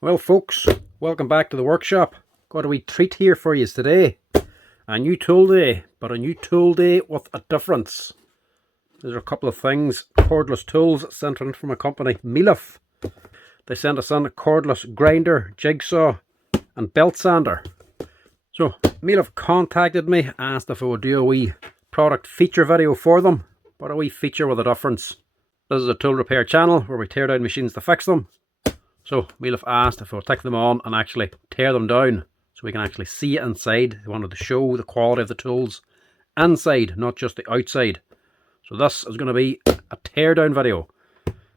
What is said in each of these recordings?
Well folks, welcome back to the workshop. Got a wee treat here for you today. A new tool day, but a new tool day with a difference. There's a couple of things. Cordless tools sent in from a company, Mellif. They sent us in a cordless grinder, jigsaw and belt sander. So Mellif contacted me, asked if I would do a wee product feature video for them, but a wee feature with a difference. This is a tool repair channel where we tear down machines to fix them. So Mellif asked if we'll take them on and actually tear them down so we can actually see it inside. They wanted to show the quality of the tools inside, not just the outside. So this is going to be a tear down video.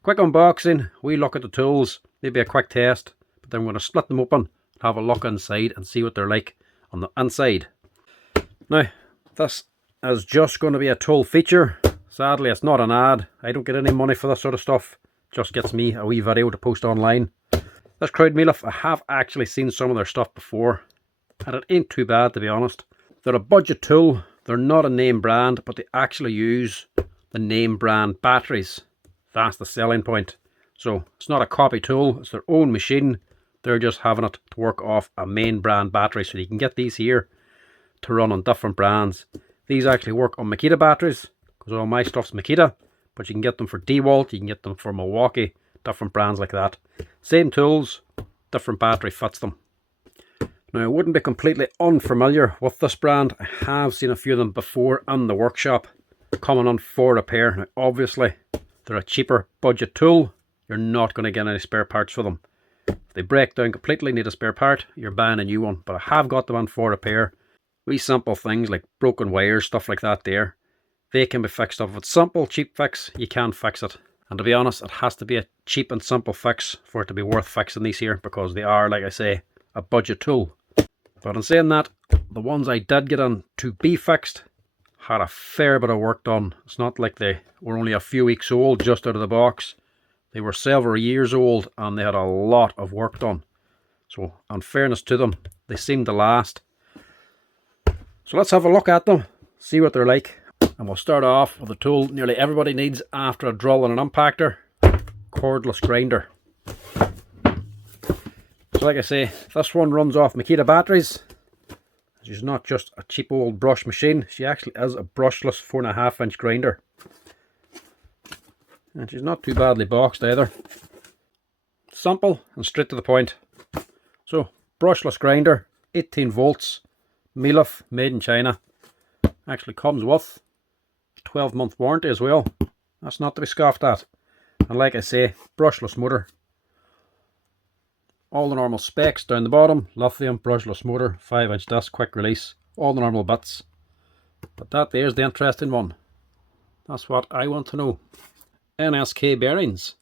Quick unboxing, we look at the tools, maybe a quick test, but then we're going to split them open, have a look inside and see what they're like on the inside. Now, this is just going to be a tool feature. Sadly, it's not an ad. I don't get any money for this sort of stuff. It just gets me a wee video to post online. This crowd Mellif, I have actually seen some of their stuff before, and it ain't too bad to be honest. They're a budget tool, they're not a name brand, but they actually use the name brand batteries. That's the selling point. So it's not a copy tool, it's their own machine. They're just having it to work off a main brand battery, so you can get these here to run on different brands. These actually work on Makita batteries, because all my stuff's Makita, but you can get them for DeWalt, you can get them for Milwaukee, different brands like that. Same tools, different battery fits them. Now I wouldn't be completely unfamiliar with this brand. I have seen a few of them before in the workshop coming on for repair. Now obviously they're a cheaper budget tool. You're not going to get any spare parts for them. If they break down completely, need a spare part, you're buying a new one. But I have got them on for repair. We simple things like broken wires, stuff like that there. They can be fixed up. If it's simple, cheap fix, you can fix it. And to be honest, it has to be a cheap and simple fix for it to be worth fixing these here, because they are, like I say, a budget tool. But in saying that, the ones I did get on to be fixed had a fair bit of work done. It's not like they were only a few weeks old just out of the box. They were several years old and they had a lot of work done. So in fairness to them, they seem to last. So let's have a look at them, see what they're like. And we'll start off with a tool nearly everybody needs after a drill and an impactor. Cordless grinder. So like I say, this one runs off Makita batteries. She's not just a cheap old brush machine, she actually is a brushless 4.5 inch grinder. And she's not too badly boxed either. Simple and straight to the point. So, brushless grinder, 18 volts, Mellif, made in China. Actually comes with 12-month warranty as well. That's not to be scoffed at. And like I say, brushless motor. All the normal specs down the bottom. Lithium, brushless motor, 5 inch disc, quick release. All the normal bits. But that there's the interesting one. That's what I want to know. NSK bearings.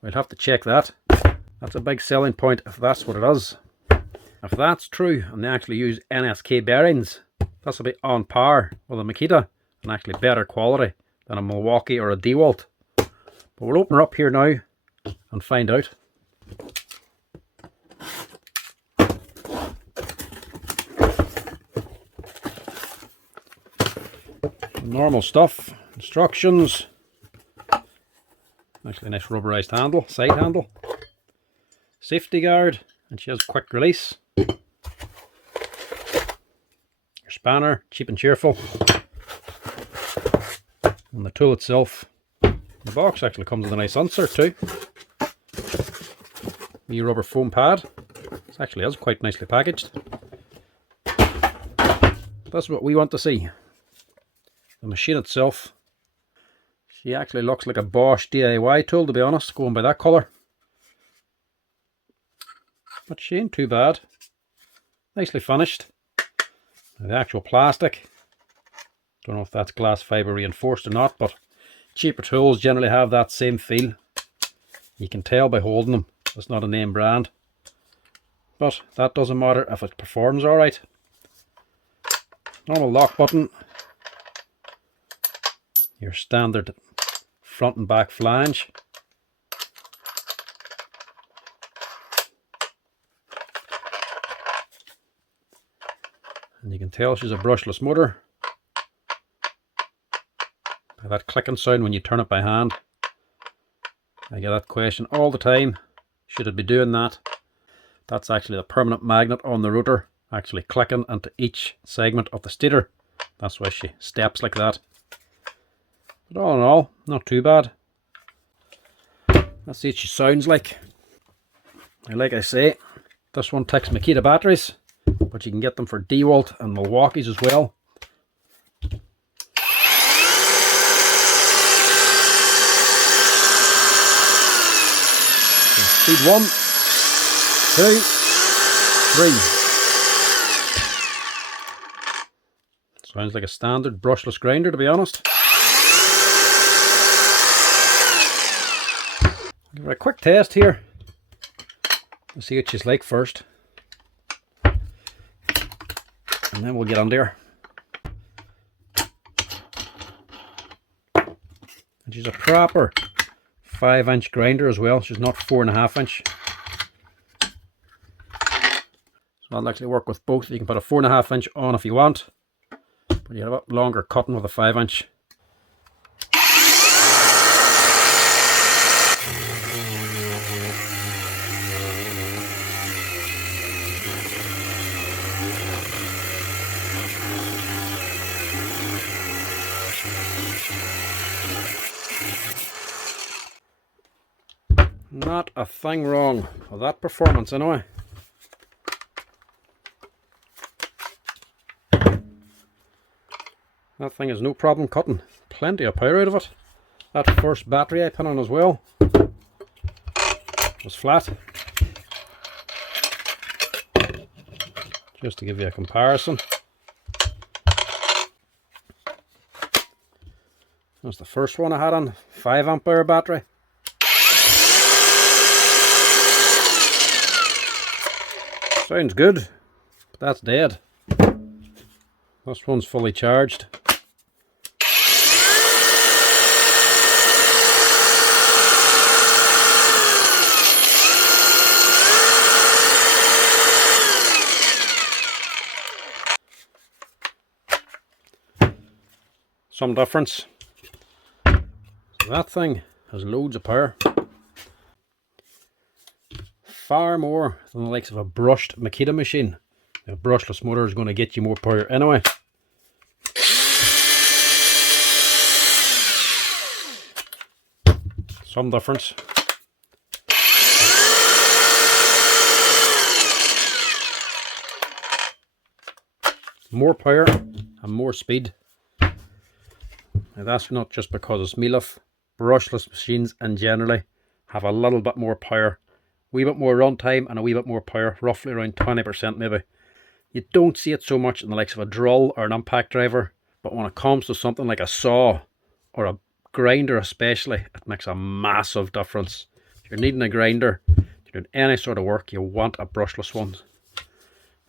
We'll have to check that. That's a big selling point if that's what it is. If that's true and they actually use NSK bearings, this will be on par with a Makita and actually better quality than a Milwaukee or a DeWalt. But we'll open her up here now and find out. Normal stuff, instructions. Actually a nice rubberized handle, side handle. Safety guard, and she has quick release. Your spanner, cheap and cheerful. And the tool itself, the box actually comes with a nice insert too. Wee rubber foam pad. This actually is quite nicely packaged. That's what we want to see. The machine itself, she actually looks like a Bosch DIY tool to be honest, going by that colour. But she ain't too bad. Nicely finished. Now the actual plastic, don't know if that's glass fibre reinforced or not, but cheaper tools generally have that same feel. You can tell by holding them, it's not a name brand. But that doesn't matter if it performs alright. Normal lock button. Your standard front and back flange. And you can tell she's a brushless motor. By that clicking sound when you turn it by hand. I get that question all the time. Should it be doing that? That's actually the permanent magnet on the rotor, actually clicking into each segment of the stator. That's why she steps like that. But all in all, not too bad. Let's see what she sounds like. And like I say, this one takes Makita batteries, but you can get them for DeWalt and Milwaukee's as well. So speed 1, 2, 3. Sounds like a standard brushless grinder, to be honest. Give her a quick test here. Let's see what she's like first. And then we'll get under her. And she's a proper 5-inch grinder as well. She's not 4.5-inch. So that'll actually work with both. You can put a 4.5-inch on if you want, but you have a bit longer cutting with a 5-inch. Not a thing wrong with that performance anyway. That thing is no problem cutting. Plenty of power out of it. That first battery I put on as well was flat. Just to give you a comparison. That's the first one I had on, 5 amp-hour battery. Sounds good, but that's dead. This one's fully charged. Some difference. So that thing has loads of power. Far more than the likes of a brushed Makita machine. A brushless motor is going to get you more power anyway. Some difference. More power and more speed. Now that's not just because it's Mellif. Brushless machines and generally have a little bit more power. Wee bit more run time and a wee bit more power, roughly around 20% maybe. You don't see it so much in the likes of a drill or an impact driver, but when it comes to something like a saw or a grinder especially, it makes a massive difference. If you're needing a grinder, if you're doing any sort of work, you want a brushless one.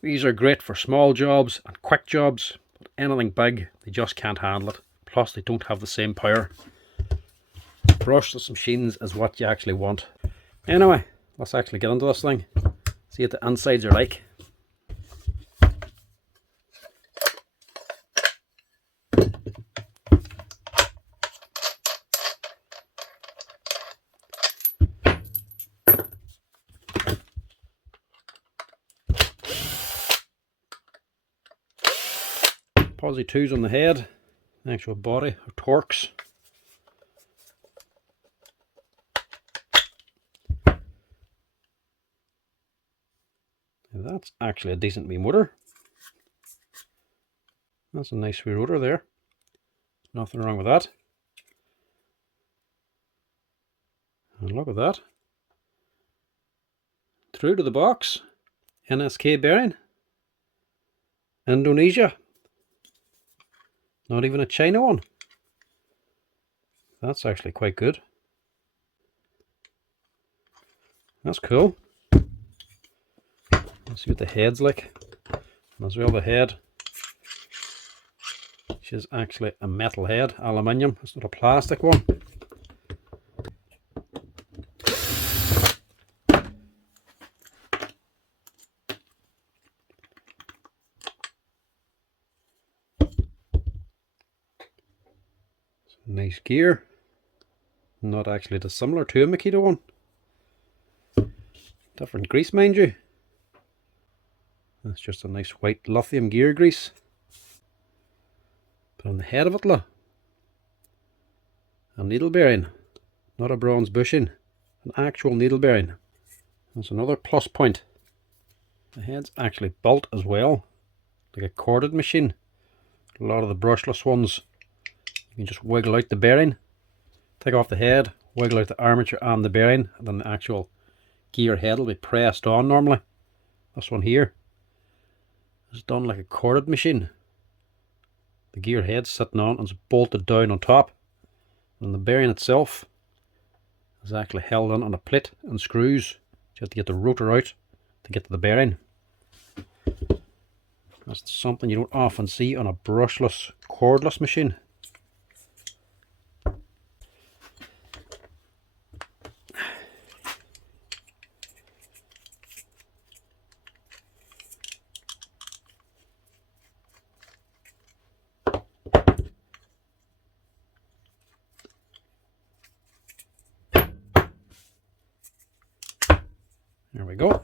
These are great for small jobs and quick jobs, but anything big, they just can't handle it. Plus they don't have the same power. Brushless machines is what you actually want. Anyway, let's actually get into this thing, see what the insides are like. Posi 2s on the head, the actual body are Torx. That's actually a decent wee motor. That's a nice wee rotor there. Nothing wrong with that. And look at that. True to the box. NSK bearing. Indonesia. Not even a China one. That's actually quite good. That's cool. Let's see what the head's like. And as well, the head, which is actually a metal head, aluminium. It's not a plastic one. Nice gear. Not actually dissimilar to a Makita one. Different grease, mind you. That's just a nice white lithium gear grease. Put on the head of it, a needle bearing, not a bronze bushing, an actual needle bearing. That's another plus point. The head's actually built as well, like a corded machine. A lot of the brushless ones, you can just wiggle out the bearing, take off the head, wiggle out the armature and the bearing, and then the actual gear head will be pressed on normally. This one here is done like a corded machine. The gear head's sitting on and it's bolted down on top, and the bearing itself is actually held on a plate and screws. You have to get the rotor out to get to the bearing. That's something you don't often see on a brushless, cordless machine. There we go.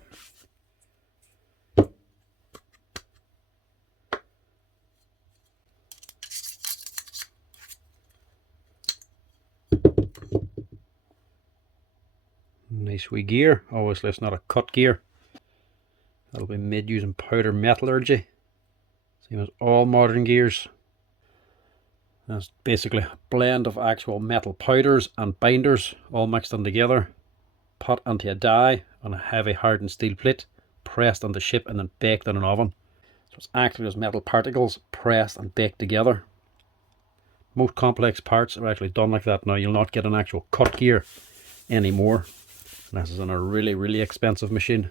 Nice wee gear. Obviously it's not a cut gear. That'll be made using powder metallurgy. Same as all modern gears. That's basically a blend of actual metal powders and binders all mixed in together. Put into a die on a heavy hardened steel plate, pressed on the ship and then baked in an oven. So it's actually just metal particles pressed and baked together. Most complex parts are actually done like that now. You'll not get an actual cut gear anymore. This is on a really expensive machine.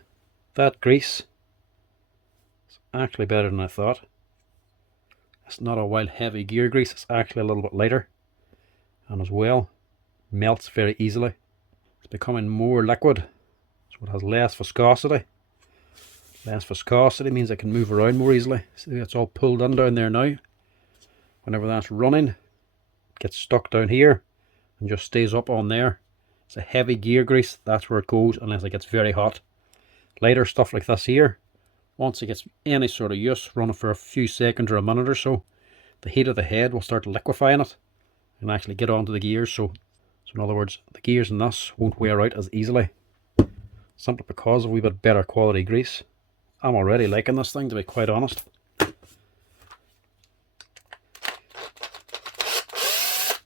That grease is actually better than I thought. It's not a wild heavy gear grease, it's actually a little bit lighter, and as well melts very easily. It's becoming more liquid, so it has less viscosity. Less viscosity means it can move around more easily. See, it's all pulled in down there now. Whenever that's running, it gets stuck down here and just stays up on there. It's a heavy gear grease, that's where it goes unless it gets very hot. Lighter stuff like this here, once it gets any sort of use, running for a few seconds or a minute or so, the heat of the head will start liquefying it and actually get onto the gears. So in other words, the gears in this won't wear out as easily, simply because of a wee bit better quality grease. I'm already liking this thing, to be quite honest.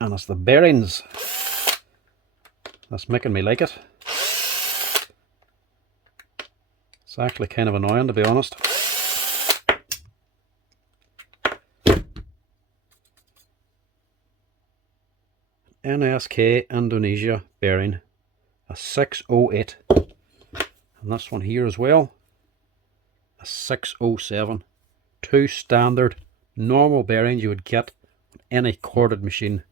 And it's the bearings that's making me like it. It's actually kind of annoying, to be honest. NSK Indonesia bearing, a 608, and this one here as well, a 607. Two standard normal bearings you would get on any corded machine.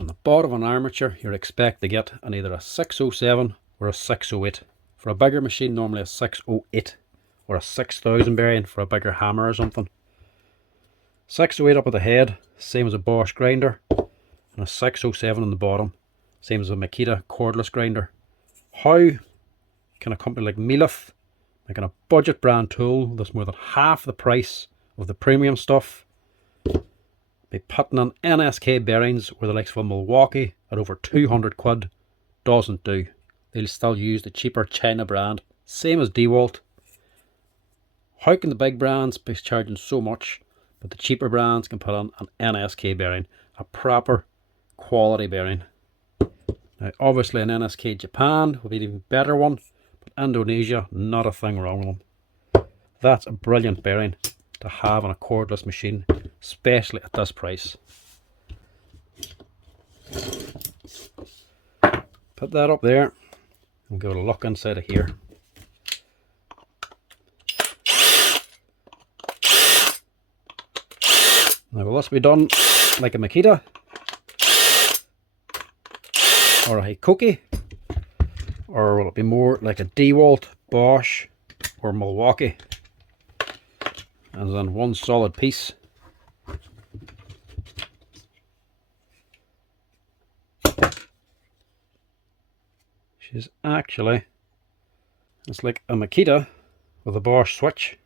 On the bottom of an armature you're expected to get an either a 607 or a 608. For a bigger machine, normally a 608 or a 6000 bearing for a bigger hammer or something. 608 up at the head, same as a Bosch grinder, and a 607 on the bottom, same as a Makita cordless grinder. How can a company like Mellif, making a budget brand tool that's more than half the price of the premium stuff, be putting on NSK bearings where the likes of a Milwaukee at over 200 quid? Doesn't do. They'll still use the cheaper China brand, same as DeWalt. How can the big brands be charging so much, but the cheaper brands can put on an NSK bearing, a proper quality bearing? Now obviously an NSK Japan will be an even better one, but Indonesia, not a thing wrong with them. That's a brilliant bearing to have on a cordless machine, especially at this price. Put that up there and give it a look inside of here. Now will this be done like a Makita or a Hikoki, or will it be more like a DeWalt, Bosch or Milwaukee, and then one solid piece? She's actually, it's like a Makita with a Bosch switch.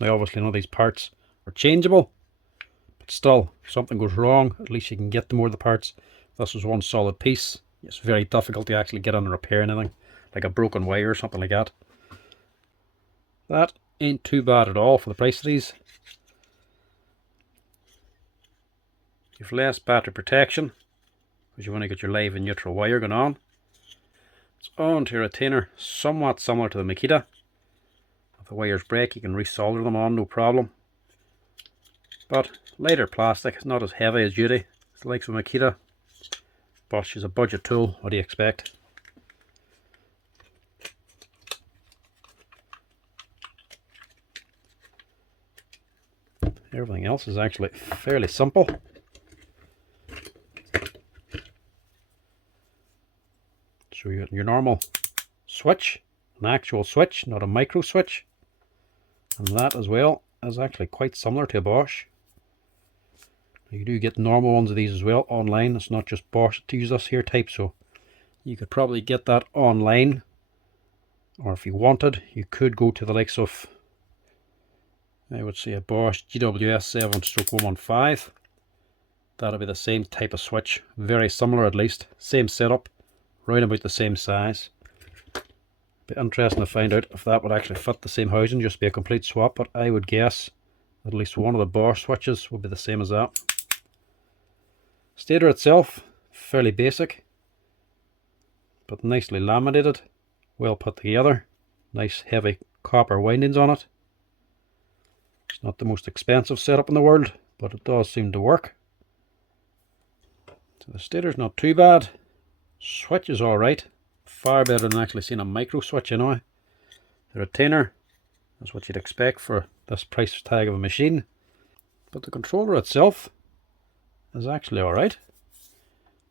Now obviously none of these parts are changeable, but still, if something goes wrong, at least you can get to more of the parts. This is one solid piece. It's very difficult to actually get on and repair anything, like a broken wire or something like that. That ain't too bad at all for the price of these. You've less battery protection, because you've only got your live and neutral wire going on. It's onto a retainer, somewhat similar to the Makita. If the wires break, you can resolder them on, no problem. But lighter plastic, it's not as heavy as duty. It's the likes of Makita, but she's a budget tool. What do you expect? Everything else is actually fairly simple. So you got your normal switch, an actual switch, not a micro switch. And that as well is actually quite similar to a Bosch. You do get normal ones of these as well online. It's not just Bosch to use this here type, so you could probably get that online. Or if you wanted, you could go to the likes of, I would say, a Bosch GWS7/115. That'll be the same type of switch, very similar at least, same setup, round about the same size. Be interesting to find out if that would actually fit the same housing, just be a complete swap, but I would guess at least one of the Bosch switches would be the same as that. Stator itself, fairly basic, but nicely laminated, well put together. Nice heavy copper windings on it. It's not the most expensive setup in the world, but it does seem to work. So the stator's not too bad. Switch is alright. Far better than actually seeing a micro switch anyway. The retainer is what you'd expect for this price tag of a machine. But the controller itself is actually alright.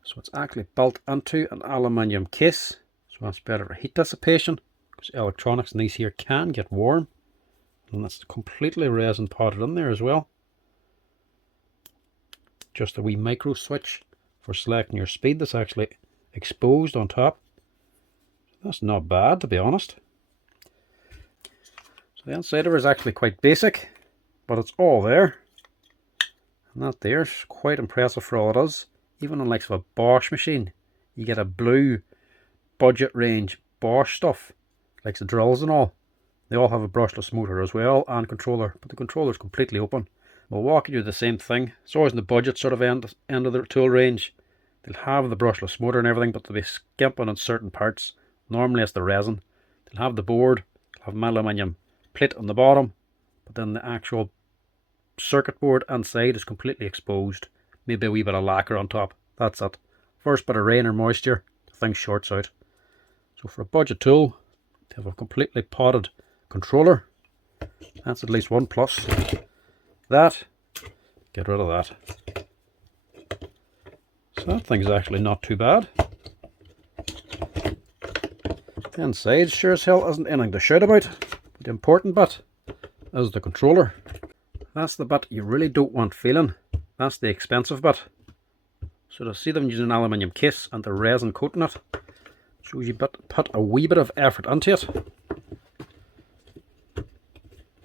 So it's actually built into an aluminium case. So that's better for heat dissipation, because electronics in these here can get warm. And that's completely resin potted in there as well. Just a wee micro switch for selecting your speed that's actually exposed on top. That's not bad, to be honest. So the inside of it is actually quite basic, but it's all there. And that there's quite impressive for all it is. Even on like a Bosch machine, you get a blue budget range Bosch stuff, like the drills and all. They all have a brushless motor as well and controller, but the controller is completely open. We'll walk you through the same thing. It's always in the budget sort of end of the tool range. They'll have the brushless motor and everything, but they'll be skimping on certain parts. Normally it's the resin. They'll have the board, they'll have an aluminium plate on the bottom, but then the actual circuit board inside is completely exposed. Maybe a wee bit of lacquer on top. That's it. First bit of rain or moisture, the thing shorts out. So for a budget tool, to have a completely potted controller, that's at least one plus. That, get rid of that. So that thing's actually not too bad. The inside sure as hell isn't anything to shout about. The important bit is the controller. That's the bit you really don't want feeling. That's the expensive bit. So to see them using an aluminium case and the resin coating it, shows you put a wee bit of effort into it.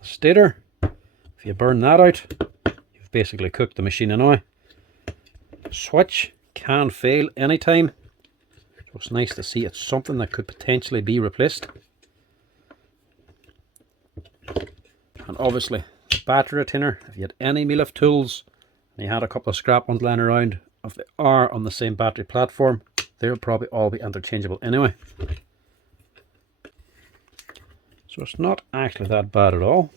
Stator, if you burn that out, you've basically cooked the machine anyway. Switch can fail anytime, so it's nice to see it's something that could potentially be replaced. And obviously, battery retainer, if you had any Mellif tools and you had a couple of scrap ones lying around, if they are on the same battery platform, they'll probably all be interchangeable anyway. So it's not actually that bad at all.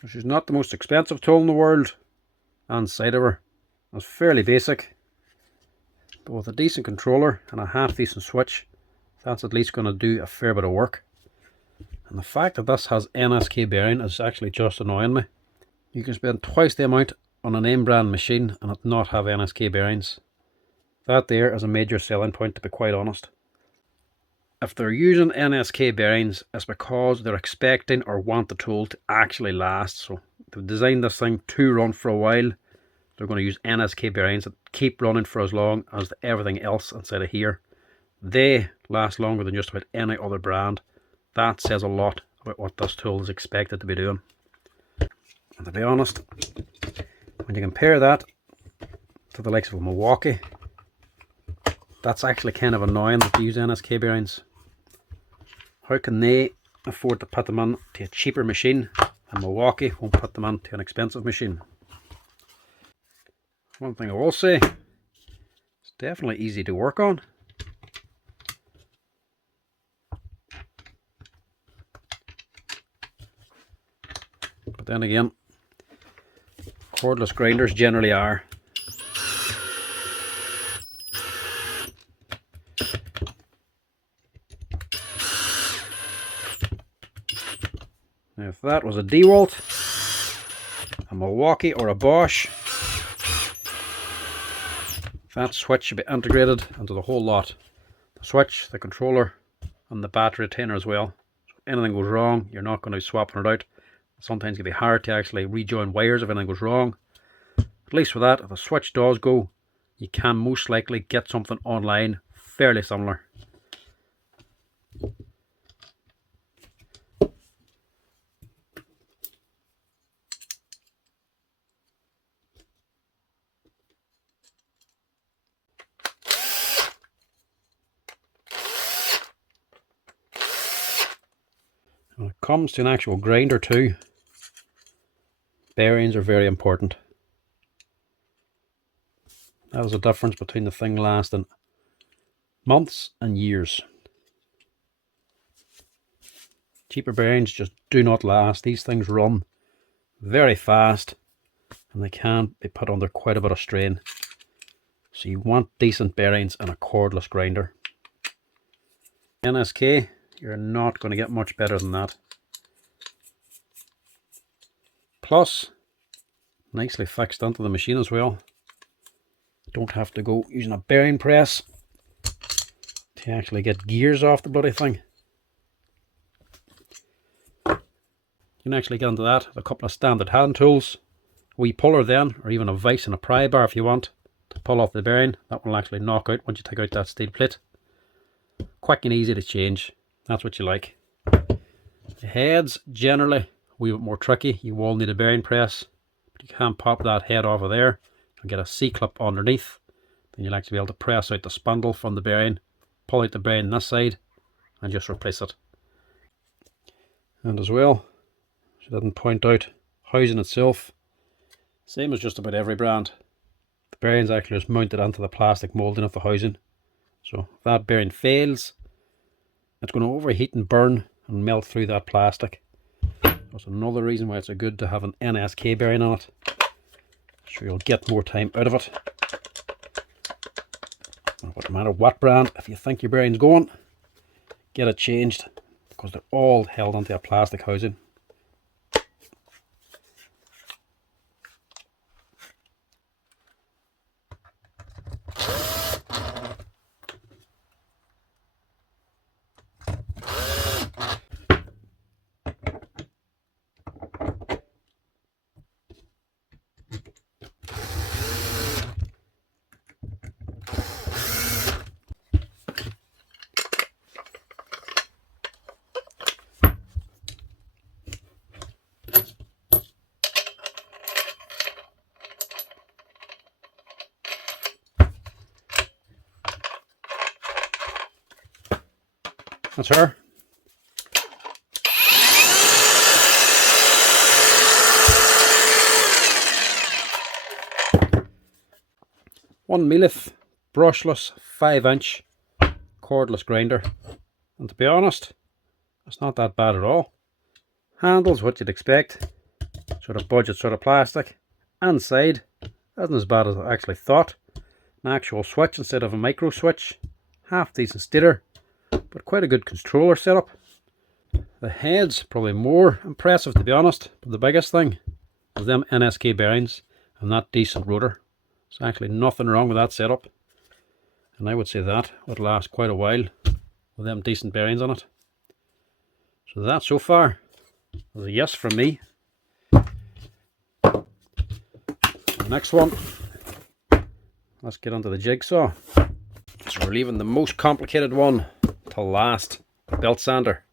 So she's not the most expensive tool in the world, and side of her is fairly basic. But with a decent controller and a half decent switch, that's at least going to do a fair bit of work. And the fact that this has NSK bearing is actually just annoying me. You can spend twice the amount on a name brand machine and it not have NSK bearings. That there is a major selling point, to be quite honest. If they're using NSK bearings, it's because they're expecting or want the tool to actually last. So they've designed this thing to run for a while. they're going to use NSK bearings that keep running for as long as everything else inside of here. They last longer than just about any other brand. That says a lot about what this tool is expected to be doing. And to be honest, when you compare that to the likes of a Milwaukee, that's actually kind of annoying that they use NSK bearings. How can they afford to put them on to a cheaper machine, and Milwaukee won't put them on to an expensive machine? One thing I will say, it's definitely easy to work on. But then again, cordless grinders generally are. Now if that was a DeWalt, a Milwaukee or a Bosch, that switch should be integrated into the whole lot. The switch, the controller, and the battery retainer as well. So if anything goes wrong, you're not going to be swapping it out. Sometimes it can be hard to actually rejoin wires if anything goes wrong. At least with that, if a switch does go, you can most likely get something online fairly similar. When it comes to an actual grinder too, bearings are very important. That is the difference between the thing lasting months and years. Cheaper bearings just do not last. These things run very fast and they can be put under quite a bit of strain. So you want decent bearings in a cordless grinder. NSK, you're not going to get much better than that. Plus, nicely fixed onto the machine as well. Don't have to go using a bearing press to actually get gears off the bloody thing. You can actually get into that with a couple of standard hand tools, a wee puller then, or even a vise and a pry bar if you want to pull off the bearing. That will actually knock out once you take out that steel plate. Quick and easy to change. That's what you like. The heads generally a wee bit more tricky. You will need a bearing press, but you can pop that head over there and get a C-clip underneath. Then you'll actually be able to press out the spindle from the bearing, pull out the bearing this side and just replace it. And as well, I didn't point out, housing itself, same as just about every brand. The bearing's actually just mounted onto the plastic moulding of the housing. So if that bearing fails, it's going to overheat and burn and melt through that plastic. That's another reason why it's so good to have an NSK bearing on it. So you'll get more time out of it. But no matter what brand, if you think your bearing's going, get it changed, because they're all held onto a plastic housing. That's her. One Mellif brushless 5-inch cordless grinder, and to be honest, it's not that bad at all. Handles what you'd expect, sort of budget sort of plastic. Inside isn't as bad as I actually thought. An actual switch instead of a micro switch. Half decent stator, but quite a good controller setup. The head's probably more impressive to be honest, but the biggest thing is them NSK bearings and that decent rotor. There's actually nothing wrong with that setup, and I would say that would last quite a while with them decent bearings on it. So that so far is a yes from me. Next one, let's get onto the jigsaw. So we're leaving the most complicated one till last, the belt sander.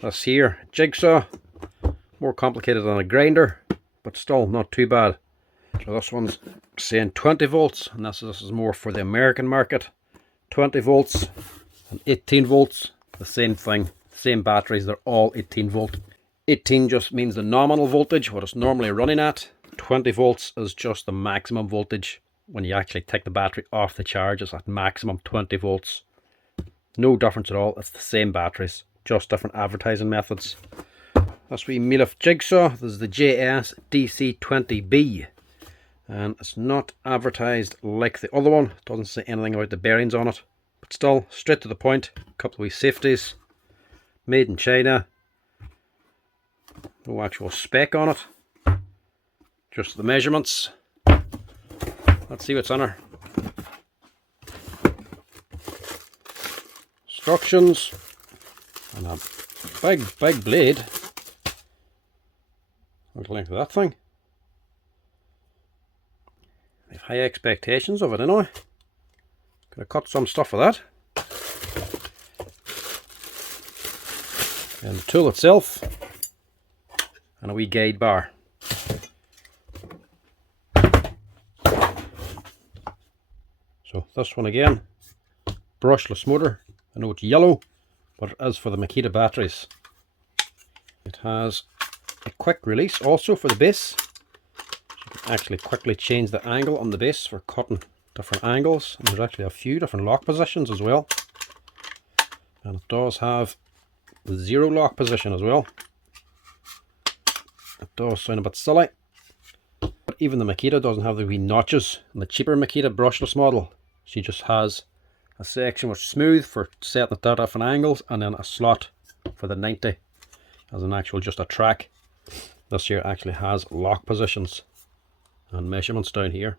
This here, jigsaw, more complicated than a grinder, but still not too bad. So this one's saying 20 volts, and this is more for the American market. 20 volts and 18 volts, the same thing, same batteries, they're all 18 volt. 18 just means the nominal voltage, what it's normally running at. 20 volts is just the maximum voltage. When you actually take the battery off the charge, it's at maximum 20 volts. No difference at all, it's the same batteries, just different advertising methods. That's wee Mellif jigsaw. This is the JS DC20B. And it's not advertised like the other one. It doesn't say anything about the bearings on it. But still, straight to the point. A couple of wee safeties. Made in China. No actual spec on it. Just the measurements. Let's see what's on her. Instructions. And a big blade. Look at the length of that thing. I have high expectations of it anyway. Gonna cut some stuff of that. And the tool itself. And a wee guide bar. So this one again, brushless motor. I know it's yellow, but it is for the Makita batteries. It has a quick release also for the base. You can actually quickly change the angle on the base for cutting different angles. And there's actually a few different lock positions as well. And it does have the 0 lock position as well. It does sound a bit silly. But even the Makita doesn't have the wee notches. And the cheaper Makita brushless model, she just has a section which is smooth for setting it at different angles, and then a slot for the 90 as an actual just a track. This here actually has lock positions and measurements down here.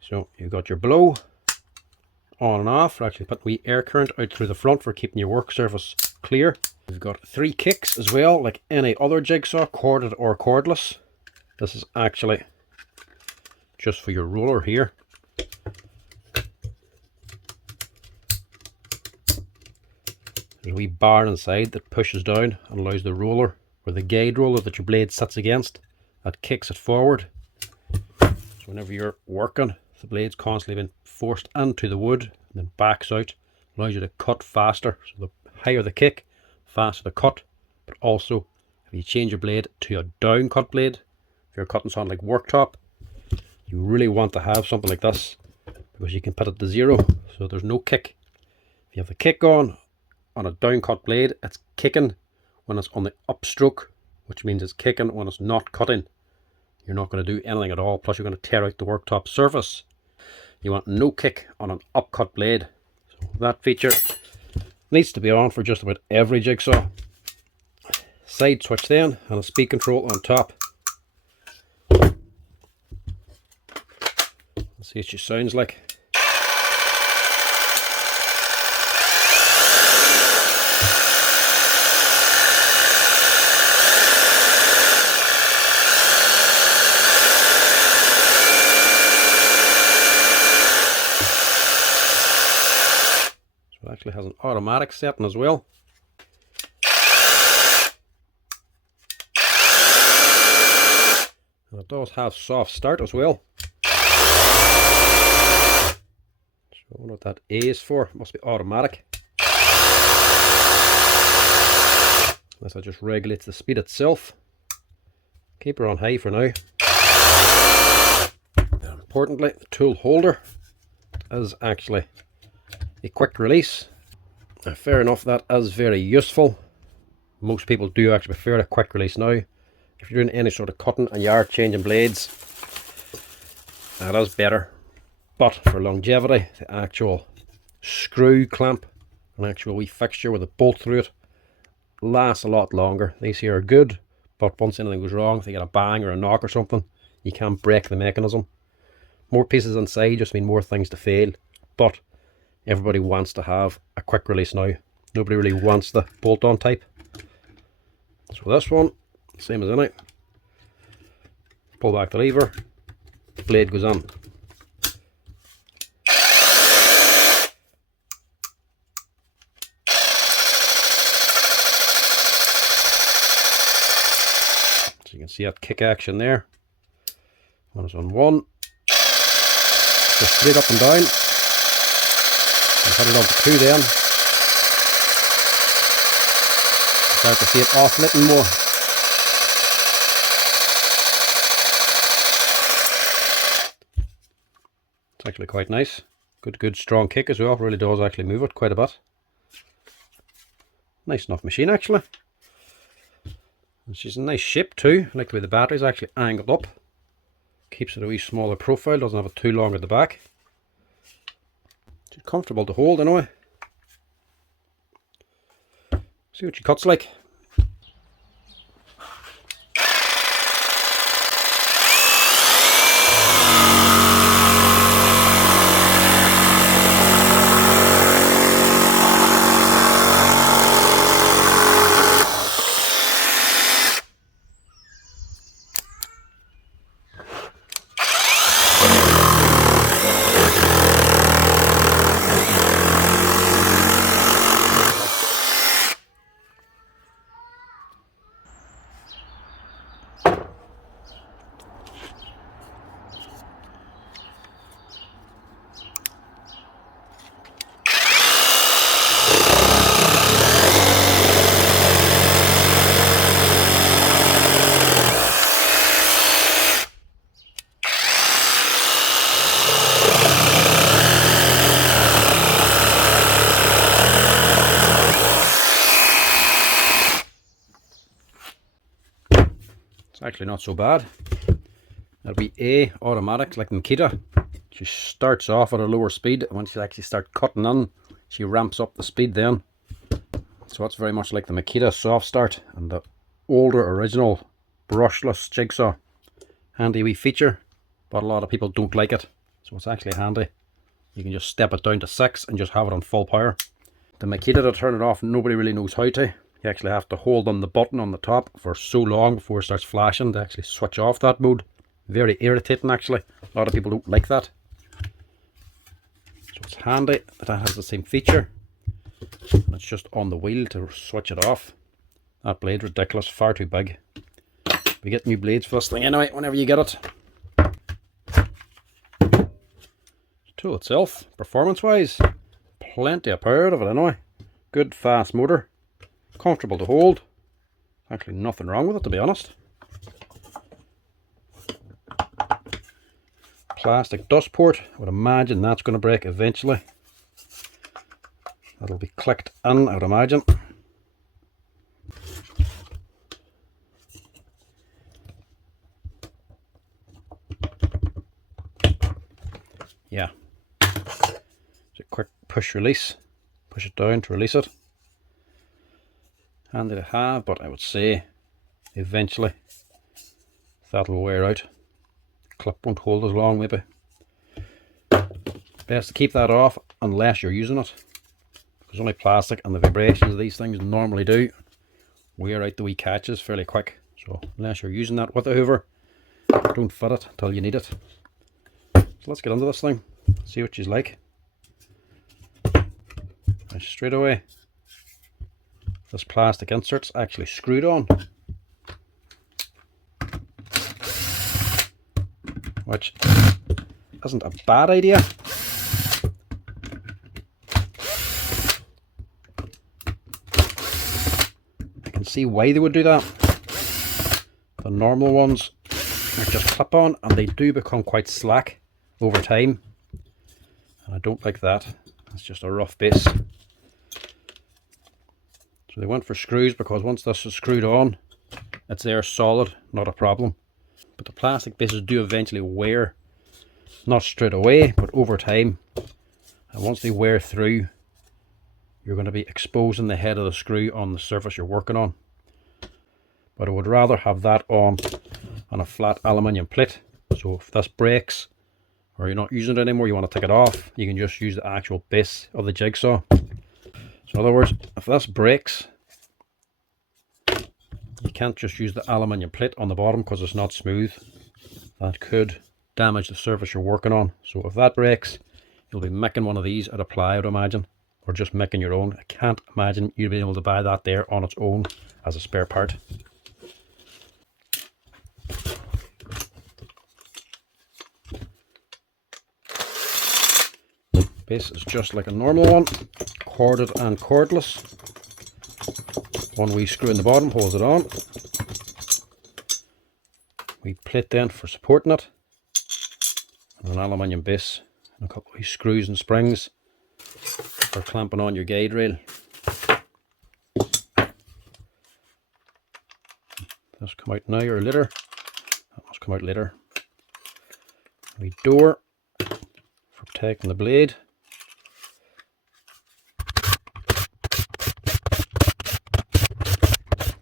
So you've got your blow on and off for actually putting wee air current out through the front for keeping your work surface clear. You've got 3 kicks as well, like any other jigsaw, corded or cordless. This is actually just for your roller here. There's a wee bar inside that pushes down and allows the roller, or the guide roller that your blade sits against, that kicks it forward. So whenever you're working, the blade's constantly being forced into the wood and then backs out, allows you to cut faster. So the higher the kick, faster the cut. But also, if you change your blade to a down cut blade, if you're cutting something like worktop, you really want to have something like this, because you can put it to 0, so there's no kick. If you have the kick on a down cut blade, it's kicking when it's on the upstroke, which means it's kicking when it's not cutting. You're not going to do anything at all, plus you're going to tear out the worktop surface. You want no kick on an upcut blade. So that feature needs to be on for just about every jigsaw. Side switch then, and a speed control on top. Let's see what she sounds like. So it actually has an automatic setting as well. And it does have soft start as well. So I wonder what that A is for. It must be automatic. Unless that just regulates the speed itself. Keep her on high for now. And importantly, the tool holder is actually a quick release. Now, fair enough, that is very useful. Most people do actually prefer a quick release now. If you're doing any sort of cutting and you are changing blades, that is better. But for longevity, the actual screw clamp, an actual wee fixture with a bolt through it, lasts a lot longer. These here are good, but once anything goes wrong, if they get a bang or a knock or something, you can't break the mechanism. More pieces inside just mean more things to fail, but everybody wants to have a quick release now. Nobody really wants the bolt-on type. So this one, same as any. Pull back the lever, blade goes on. So you can see that kick action there. One is on one. Go straight up and down. And put it on to two then. Start to see it oscillating more. It's actually quite nice. Good strong kick as well. Really does actually move it quite a bit. Nice enough machine actually. And she's in nice shape too. I like the way the battery's actually angled up. Keeps it a wee smaller profile. Doesn't have it too long at the back. She's comfortable to hold anyway. See what she cuts like. It's actually not so bad. That'll be A, automatic, like Makita. She starts off at a lower speed, and once you actually start cutting in, she ramps up the speed then. So it's very much like the Makita soft start and the older original brushless Jigsaw. Handy wee feature, but a lot of people don't like it. So it's actually handy. You can just step it down to 6 and just have it on full power. The Makita, to turn it off, nobody really knows how to. You actually have to hold on the button on the top for so long before it starts flashing to actually switch off that mode. Very irritating actually. A lot of people don't like that. So it's handy that that has the same feature. And it's just on the wheel to switch it off. That blade's ridiculous, far too big. We get new blades for this thing anyway, whenever you get it. The tool itself, performance wise, plenty of power out of it anyway. Good fast motor. Comfortable to hold. Actually nothing wrong with it, to be honest. Plastic dust port. I would imagine that's going to break eventually. That'll be clicked in, I would imagine. Yeah. It's a quick push release. Push it down to release it. Handy to have, but I would say eventually that'll wear out. Clip won't hold as long maybe. Best to keep that off unless you're using it. Because only plastic and the vibrations of these things normally do wear out the wee catches fairly quick. So unless you're using that with a hoover, don't fit it until you need it. So let's get into this thing, see what she's like. And straight away, this plastic insert's actually screwed on, which isn't a bad idea. I can see why they would do that. The normal ones are just clip on and they do become quite slack over time, and I don't like that. It's just a rough base. So they went for screws because once this is screwed on, it's there solid, not a problem. But the plastic bases do eventually wear, not straight away, but over time. And once they wear through, you're going to be exposing the head of the screw on the surface you're working on. But I would rather have that on a flat aluminium plate. So if this breaks, or you're not using it anymore, you want to take it off, you can just use the actual base of the Jigsaw. So in other words, if this breaks, you can't just use the aluminium plate on the bottom because it's not smooth. that could damage the surface you're working on. So if that breaks, you'll be making one of these out of ply, I would imagine, or just making your own. I can't imagine you'd be able to buy that there on its own as a spare part. Base is just like a normal one, corded and cordless. One wee screw in the bottom holds it on. We plate then for supporting it, and an aluminium base, and a couple of screws and springs for clamping on your guide rail. This come out now or later. That must come out later. A door for protecting the blade.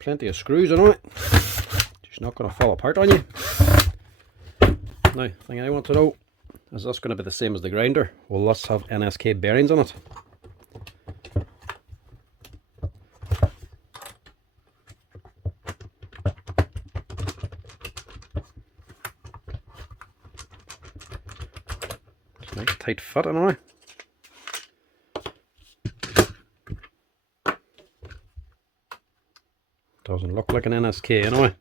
Plenty of screws in it. It's not going to fall apart on you. Now, the thing I want to know, is this going to be the same as the grinder? Will this have NSK bearings on it? It's a nice tight fit anyway. Doesn't look like an NSK anyway.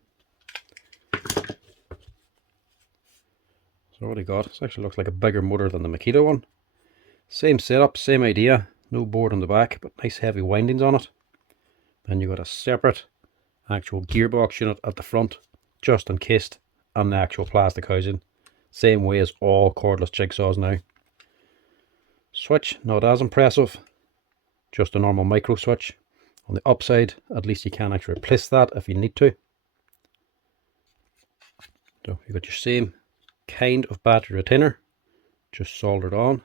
So what he got, this actually looks like a bigger motor than the Makita one. Same setup, same idea, no board on the back, but nice heavy windings on it. Then you got a separate actual gearbox unit at the front, just encased on the actual plastic housing. Same way as all cordless jigsaws now. Switch, not as impressive, just a normal micro switch. On the upside, at least you can actually replace that if you need to. So you've got your same kind of battery retainer, just soldered on.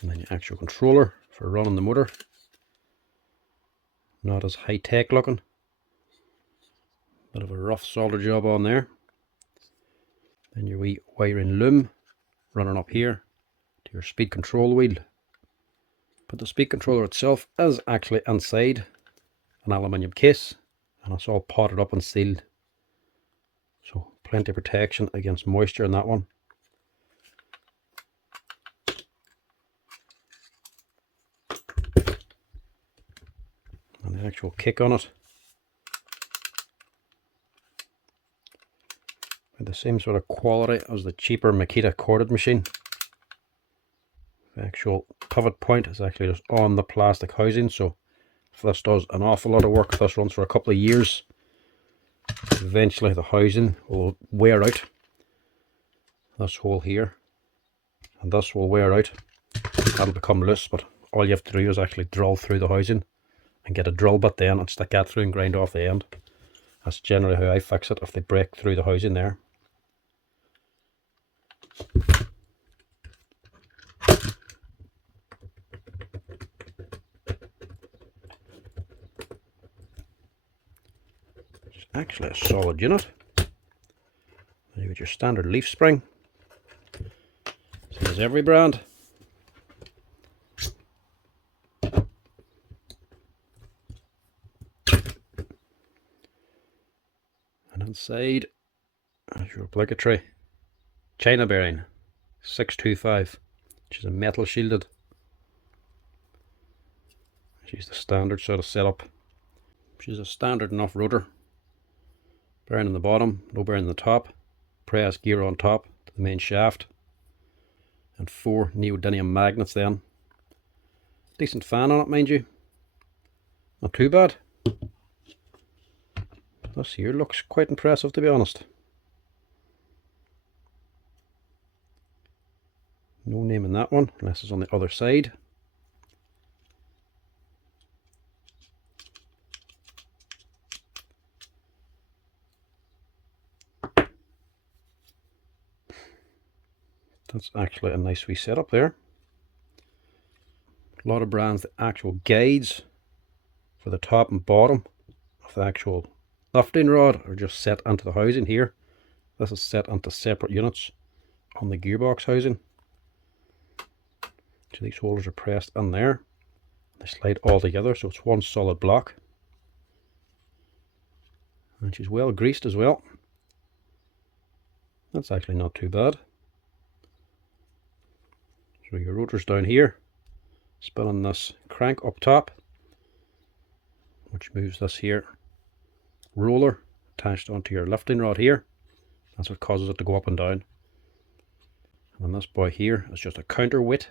And then your actual controller for running the motor. Not as high tech looking. Bit of a rough solder job on there. Then your wee wiring loom running up here to your speed control wheel. But the speed controller itself is actually inside an aluminium case, and it's all potted up and sealed. So plenty of protection against moisture in that one. And the actual kick on it, with the same sort of quality as the cheaper Makita corded machine. The actual pivot point is actually just on the plastic housing, so if this does an awful lot of work, if this runs for a couple of years, eventually the housing will wear out. This hole here, and this will wear out. That'll become loose, but all you have to do is actually drill through the housing and get a drill bit then and stick that through and grind off the end. That's generally how I fix it if they break through the housing there. It's actually a solid unit. You got your standard leaf spring, same as every brand. And inside, as your obligatory China bearing 625, which is a metal shielded. She's the standard sort of setup. She's a standard enough rotor. Bearing in the bottom, no bearing in the top. Press gear on top to the main shaft. And 4 neodymium magnets then. Decent fan on it, mind you. Not too bad. This here looks quite impressive, to be honest. No name in that one, unless it's on the other side. That's actually a nice wee setup there. A lot of brands, the actual guides for the top and bottom of the actual lifting rod are just set onto the housing here. This is set onto separate units on the gearbox housing. So these holders are pressed in there. They slide all together, so it's one solid block. And she's well greased as well. That's actually not too bad. So your rotor's down here, spinning this crank up top, which moves this here roller attached onto your lifting rod here. That's what causes it to go up and down. And this boy here is just a counterweight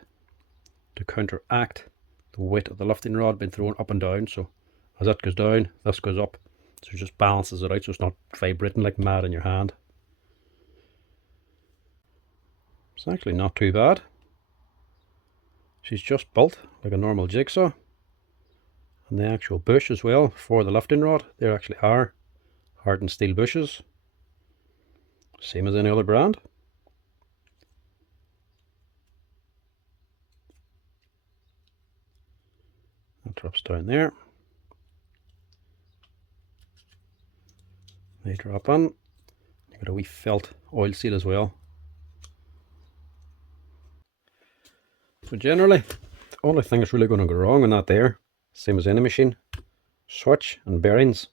to counteract the weight of the lifting rod being thrown up and down. So as that goes down, this goes up. So it just balances it out so it's not vibrating like mad in your hand. It's actually not too bad. She's just built like a normal jigsaw. And the actual bush as well for the lifting rod, they actually are hardened steel bushes. Same as any other brand. That drops down there. They drop in. You've got a wee felt oil seal as well. So generally, the only thing that's really going to go wrong in that there, same as any machine, switch and bearings.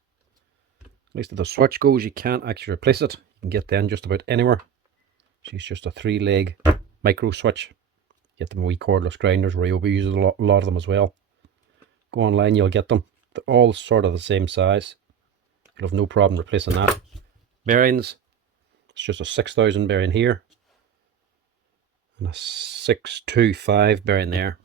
At least if the switch goes, you can't actually replace it. You can get them just about anywhere. She's just a 3-leg micro switch. Get them wee cordless grinders. Ryobi uses a lot of them as well. Go online, you'll get them. They're all sort of the same size. You'll have no problem replacing that. Bearings, it's just a 6000 bearing here. And a 625 bearing there.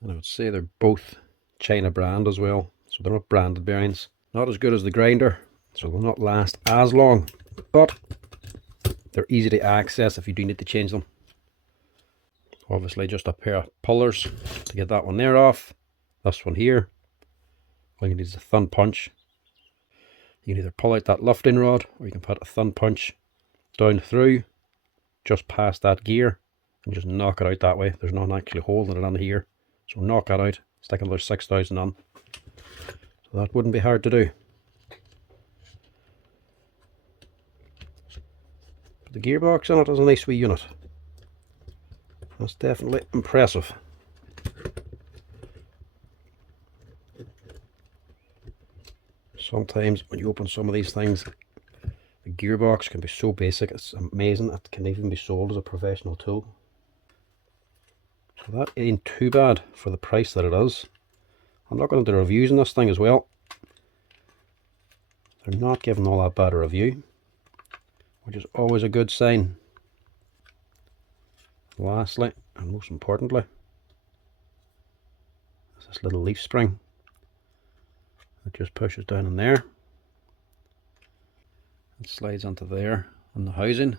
And I would say they're both China brand as well. So they're not branded bearings. Not as good as the grinder, so they'll not last as long. But they're easy to access if you do need to change them. Obviously just a pair of pullers to get that one there off. This one here, all you need is a thumb punch. You can either pull out that lifting rod, or you can put a thumb punch down through, just past that gear, and just knock it out that way. There's not actually holding it on here. So knock that out, stick another 6000 on. So that wouldn't be hard to do. But the gearbox on it is a nice wee unit. That's definitely impressive. Sometimes when you open some of these things, the gearbox can be so basic, it's amazing. It can even be sold as a professional tool. So that ain't too bad for the price that it is. I'm looking at the reviews on this thing as well. They're not giving all that bad a review, which is always a good sign. Lastly, and most importantly, is this little leaf spring. It just pushes down in there. It slides onto there on the housing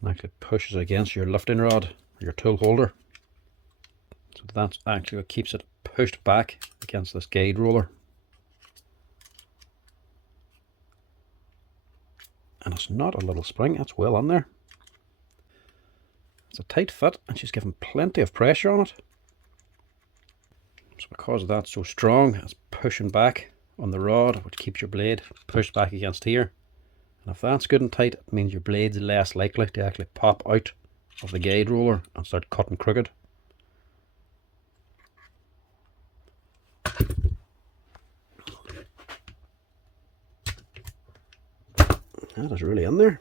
and actually pushes against your lifting rod, your tool holder. So that's actually what keeps it pushed back against this guide roller. And it's not a little spring, it's well on there. It's a tight fit and she's given plenty of pressure on it. So because that's so strong, it's pushing back on the rod, which keeps your blade pushed back against here. And if that's good and tight, it means your blade's less likely to actually pop out of the guide roller and start cutting crooked. That is really in there.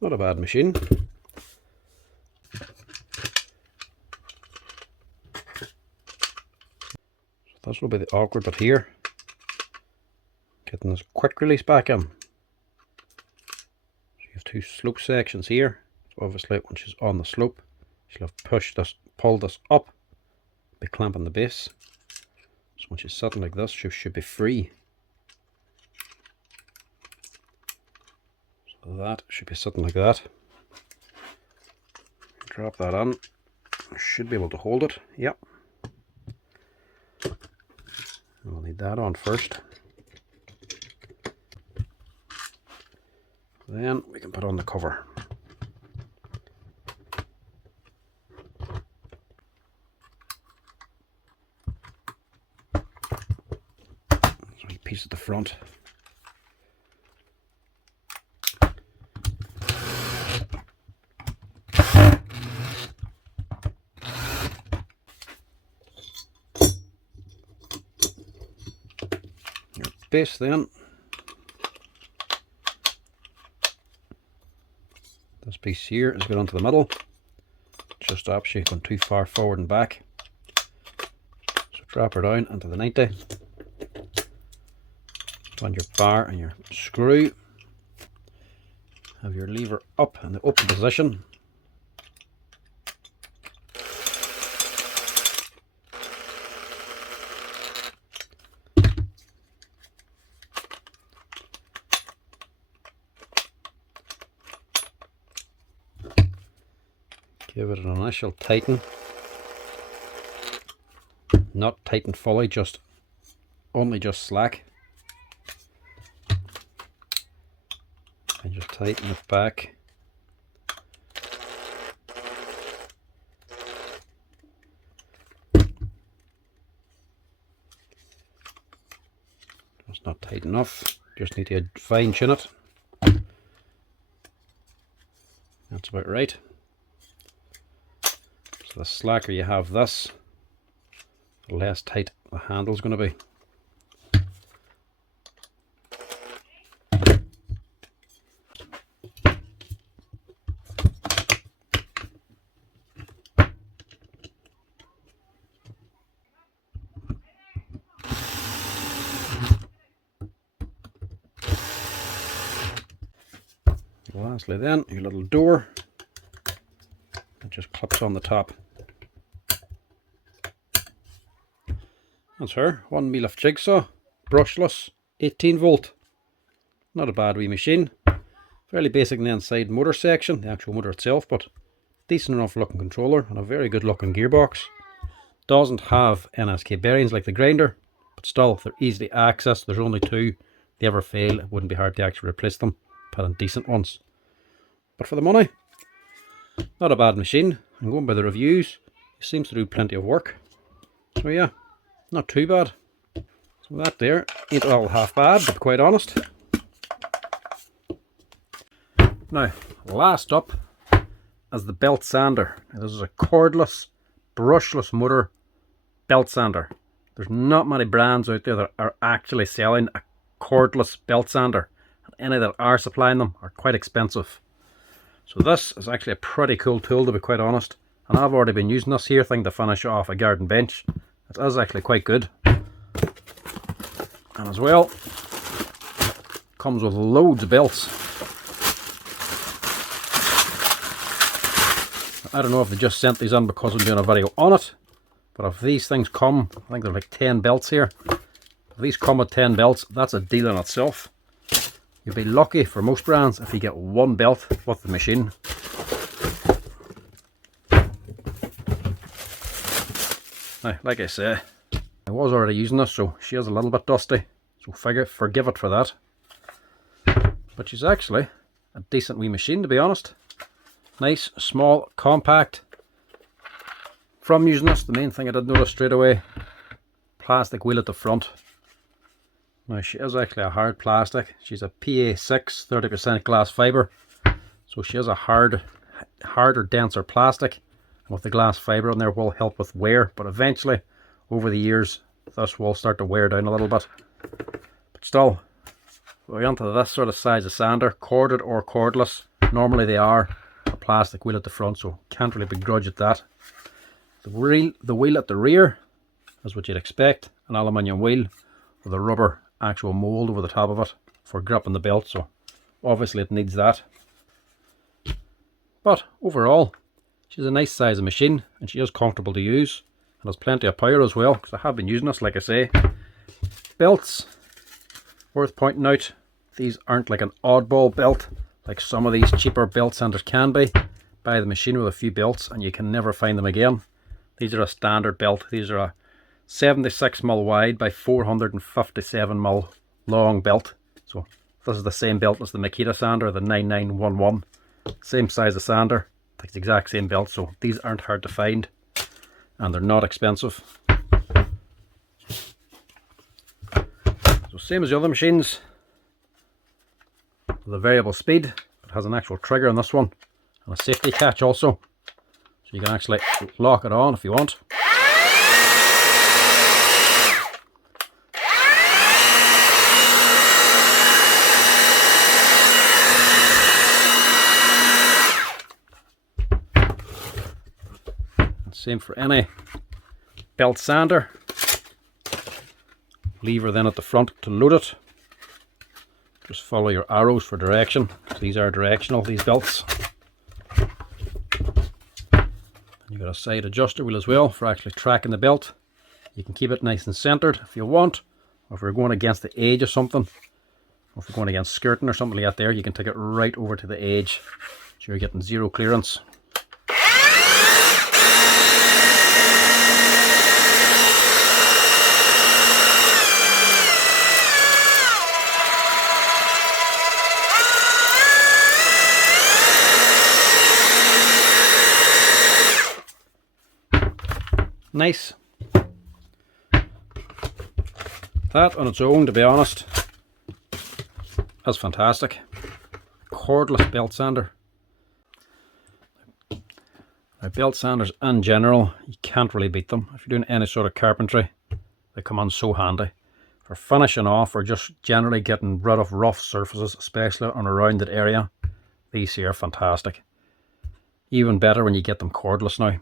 Not a bad machine. So this will be the awkward bit here. Getting this quick release back in. So you have two slope sections here. So obviously when she's on the slope, she'll have pushed this, pulled this up, be clamping the base. So when she's sitting like this, she should be free. So that should be sitting like that. Drop that on. Should be able to hold it. Yep. We'll need that on first. Then we can put on the cover. So a piece at the front. space then. This piece here is going onto the middle. Just stops you going too far forward and back. So drop her down into the 90. On your bar and your screw. Have your lever up in the open position. Give it an initial tighten. Not tighten fully, only just slack. And just tighten it back. It's not tight enough. Just need to fine tune it. That's about right. So the slacker you have this, the less tight the handle's going to be. Lastly then, your little door, it just clips on the top. That's her, 1 Mellif Jigsaw, brushless, 18 volt. Not a bad wee machine. Fairly basic in the inside motor section, the actual motor itself, but decent enough looking controller and a very good looking gearbox. Doesn't have NSK bearings like the grinder, but still they're easily accessed. There's only 2. If they ever fail, it wouldn't be hard to actually replace them. Put in decent ones. But for the money, not a bad machine. And going by the reviews, it seems to do plenty of work. So yeah, not too bad. So that there ain't all half bad, to be quite honest. Now, last up is the belt sander. Now, this is a cordless, brushless motor belt sander. There's not many brands out there that are actually selling a cordless belt sander. And any that are supplying them are quite expensive. So this is actually a pretty cool tool, to be quite honest. And I've already been using this here thing to finish off a garden bench. It is actually quite good. And as well, comes with loads of belts. I don't know if they just sent these in because I'm doing a video on it. But if these things come, I think there's like 10 belts here. If these come with 10 belts, that's a deal in itself. You'll be lucky for most brands if you get 1 belt with the machine. Now, like I say, I was already using this, so she is a little bit dusty. So forgive it for that. But she's actually a decent wee machine, to be honest. Nice, small, compact. From using this, the main thing I did notice straight away, plastic wheel at the front. Now she is actually a hard plastic. She's a PA6 30% glass fibre. So she is a harder, denser plastic. And with the glass fibre on there will help with wear. But eventually, over the years, this will start to wear down a little bit. But still, we're onto this sort of size of sander. Corded or cordless. Normally they are. A plastic wheel at the front, so can't really begrudge at that. The wheel at the rear is what you'd expect. An aluminium wheel with a rubber actual mold over the top of it for gripping the belt, so obviously it needs that. But overall, she's a nice size of machine and she is comfortable to use and has plenty of power as well, because I have been using this, like I say. Belts, worth pointing out, these aren't like an oddball belt like some of these cheaper belt sanders can be. Buy the machine with a few belts and you can never find them again. These are a standard belt. These are a 76mm wide by 457mm long belt. So this is the same belt as the Makita sander, the 9911. Same size of sander, takes the exact same belt, so these aren't hard to find and they're not expensive. So same as the other machines, with a variable speed. It has an actual trigger on this one and a safety catch also, so you can actually lock it on if you want. Same for any belt sander. Lever then at the front to load it. Just follow your arrows for direction. So these are directional, these belts. You've got a side adjuster wheel as well for actually tracking the belt. You can keep it nice and centered if you want, or if you're going against the edge of something, or if you're going against skirting or something like that there, you can take it right over to the edge so you're getting zero clearance. Nice. That on its own, to be honest, that's fantastic. Cordless belt sander. Now, belt sanders in general, you can't really beat them. If you're doing any sort of carpentry, they come on so handy. For finishing off or just generally getting rid of rough surfaces, especially on a rounded area, these here are fantastic. Even better when you get them cordless now.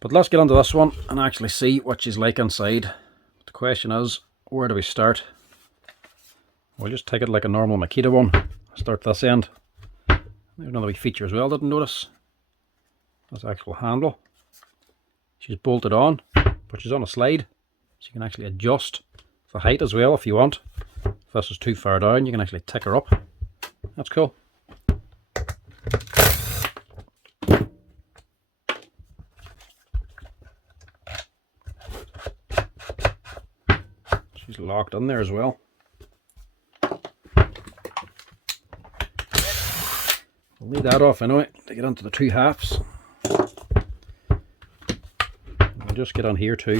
But let's get onto this one and actually see what she's like inside. The question is, where do we start? We'll just take it like a normal Makita one. Start this end. There's another wee feature as well, didn't notice. That's the actual handle. She's bolted on, but she's on a slide. So you can actually adjust the height as well if you want. If this is too far down, you can actually tick her up. That's cool. She's locked in there as well. We'll leave that off anyway to get onto the two halves. We'll just get on here too,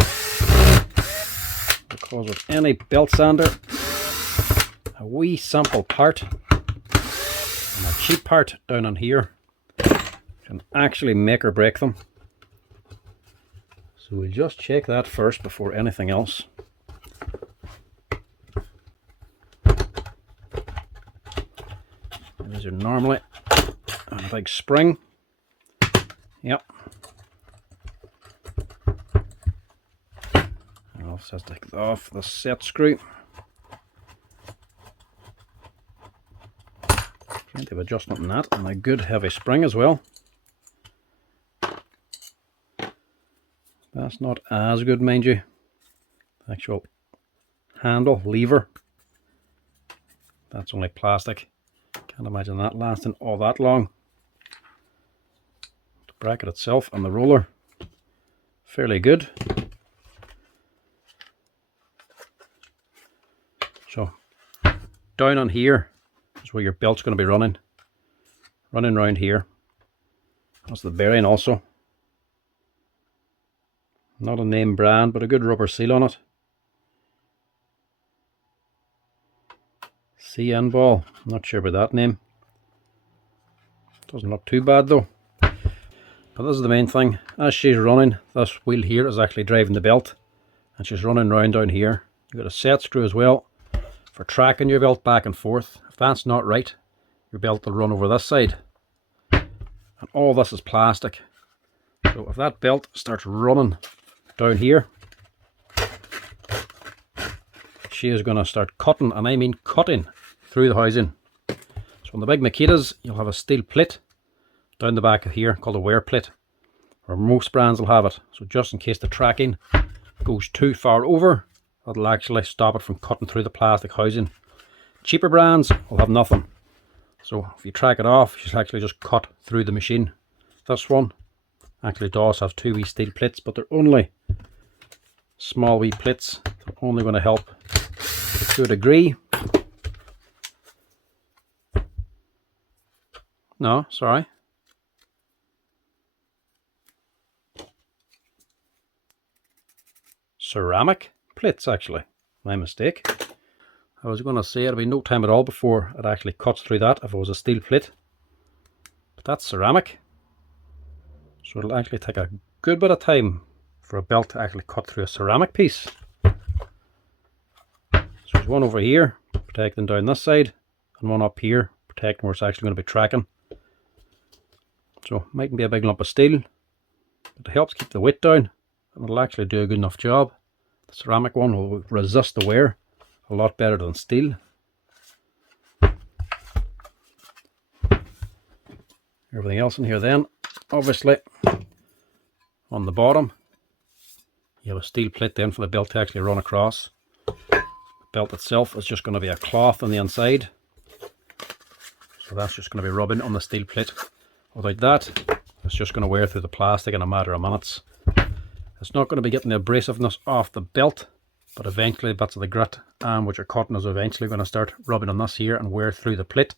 because with any belt sander, a wee sample part and a cheap part down on here can actually make or break them. So we'll just check that first before anything else. These are normally on a big spring. Yep. I'll just take off the set screw. Plenty of adjustment in that, and a good heavy spring as well. That's not as good, mind you. The actual handle, lever, that's only plastic. Can't imagine that lasting all that long. The bracket itself and the roller, fairly good. So down on here is where your belt's going to be running around here. That's the bearing also. Not a name brand, but a good rubber seal on it. CN ball, not sure about that name. Doesn't look too bad though. But this is the main thing. As she's running, this wheel here is actually driving the belt, and she's running round down here. You've got a set screw as well for tracking your belt back and forth. If that's not right, your belt will run over this side. And all this is plastic. So if that belt starts running down here, she is going to start cutting, and I mean cutting, through the housing. So on the big Makitas, you'll have a steel plate down the back of here called a wear plate, or most brands will have it. So just in case the tracking goes too far over, that'll actually stop it from cutting through the plastic housing. Cheaper brands will have nothing. So if you track it off, you should actually just cut through the machine. This one actually does have two wee steel plates, but they're only small wee plates. They're only going to help to a degree. No, sorry. Ceramic plates, actually. My mistake. I was going to say it'll be no time at all before it actually cuts through that if it was a steel plate. But that's ceramic. So it'll actually take a good bit of time for a belt to actually cut through a ceramic piece. So there's one over here protecting down this side, and one up here protecting where it's actually going to be tracking. So it mightn't be a big lump of steel, It helps keep the weight down, and it'll actually do a good enough job. The ceramic one will resist the wear a lot better than steel. Everything else in here then, obviously, on the bottom, you have a steel plate then for the belt to actually run across. The belt itself is just going to be a cloth on the inside. So that's just going to be rubbing on the steel plate. Without that, it's just going to wear through the plastic in a matter of minutes. It's not going to be getting the abrasiveness off the belt, but eventually bits of the grit and what you're cutting is eventually going to start rubbing on this here and wear through the plate.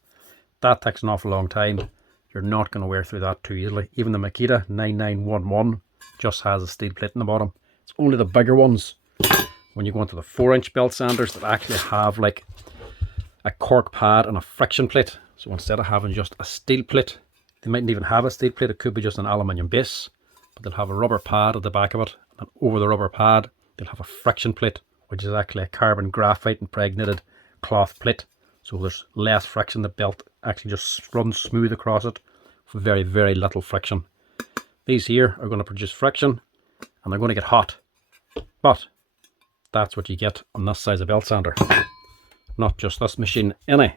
That takes an awful long time. You're not going to wear through that too easily. Even the Makita 9911 just has a steel plate in the bottom. It's only the bigger ones, when you go into the 4-inch belt sanders, that actually have like a cork pad and a friction plate. So instead of having just a steel plate, they mightn't even have a steel plate, it could be just an aluminium base, but they'll have a rubber pad at the back of it, and over the rubber pad they'll have a friction plate, which is actually a carbon graphite impregnated cloth plate. So there's less friction, the belt actually just runs smooth across it with very, very little friction. These here are going to produce friction and they're going to get hot, but that's what you get on this size of belt sander, not just this machine any.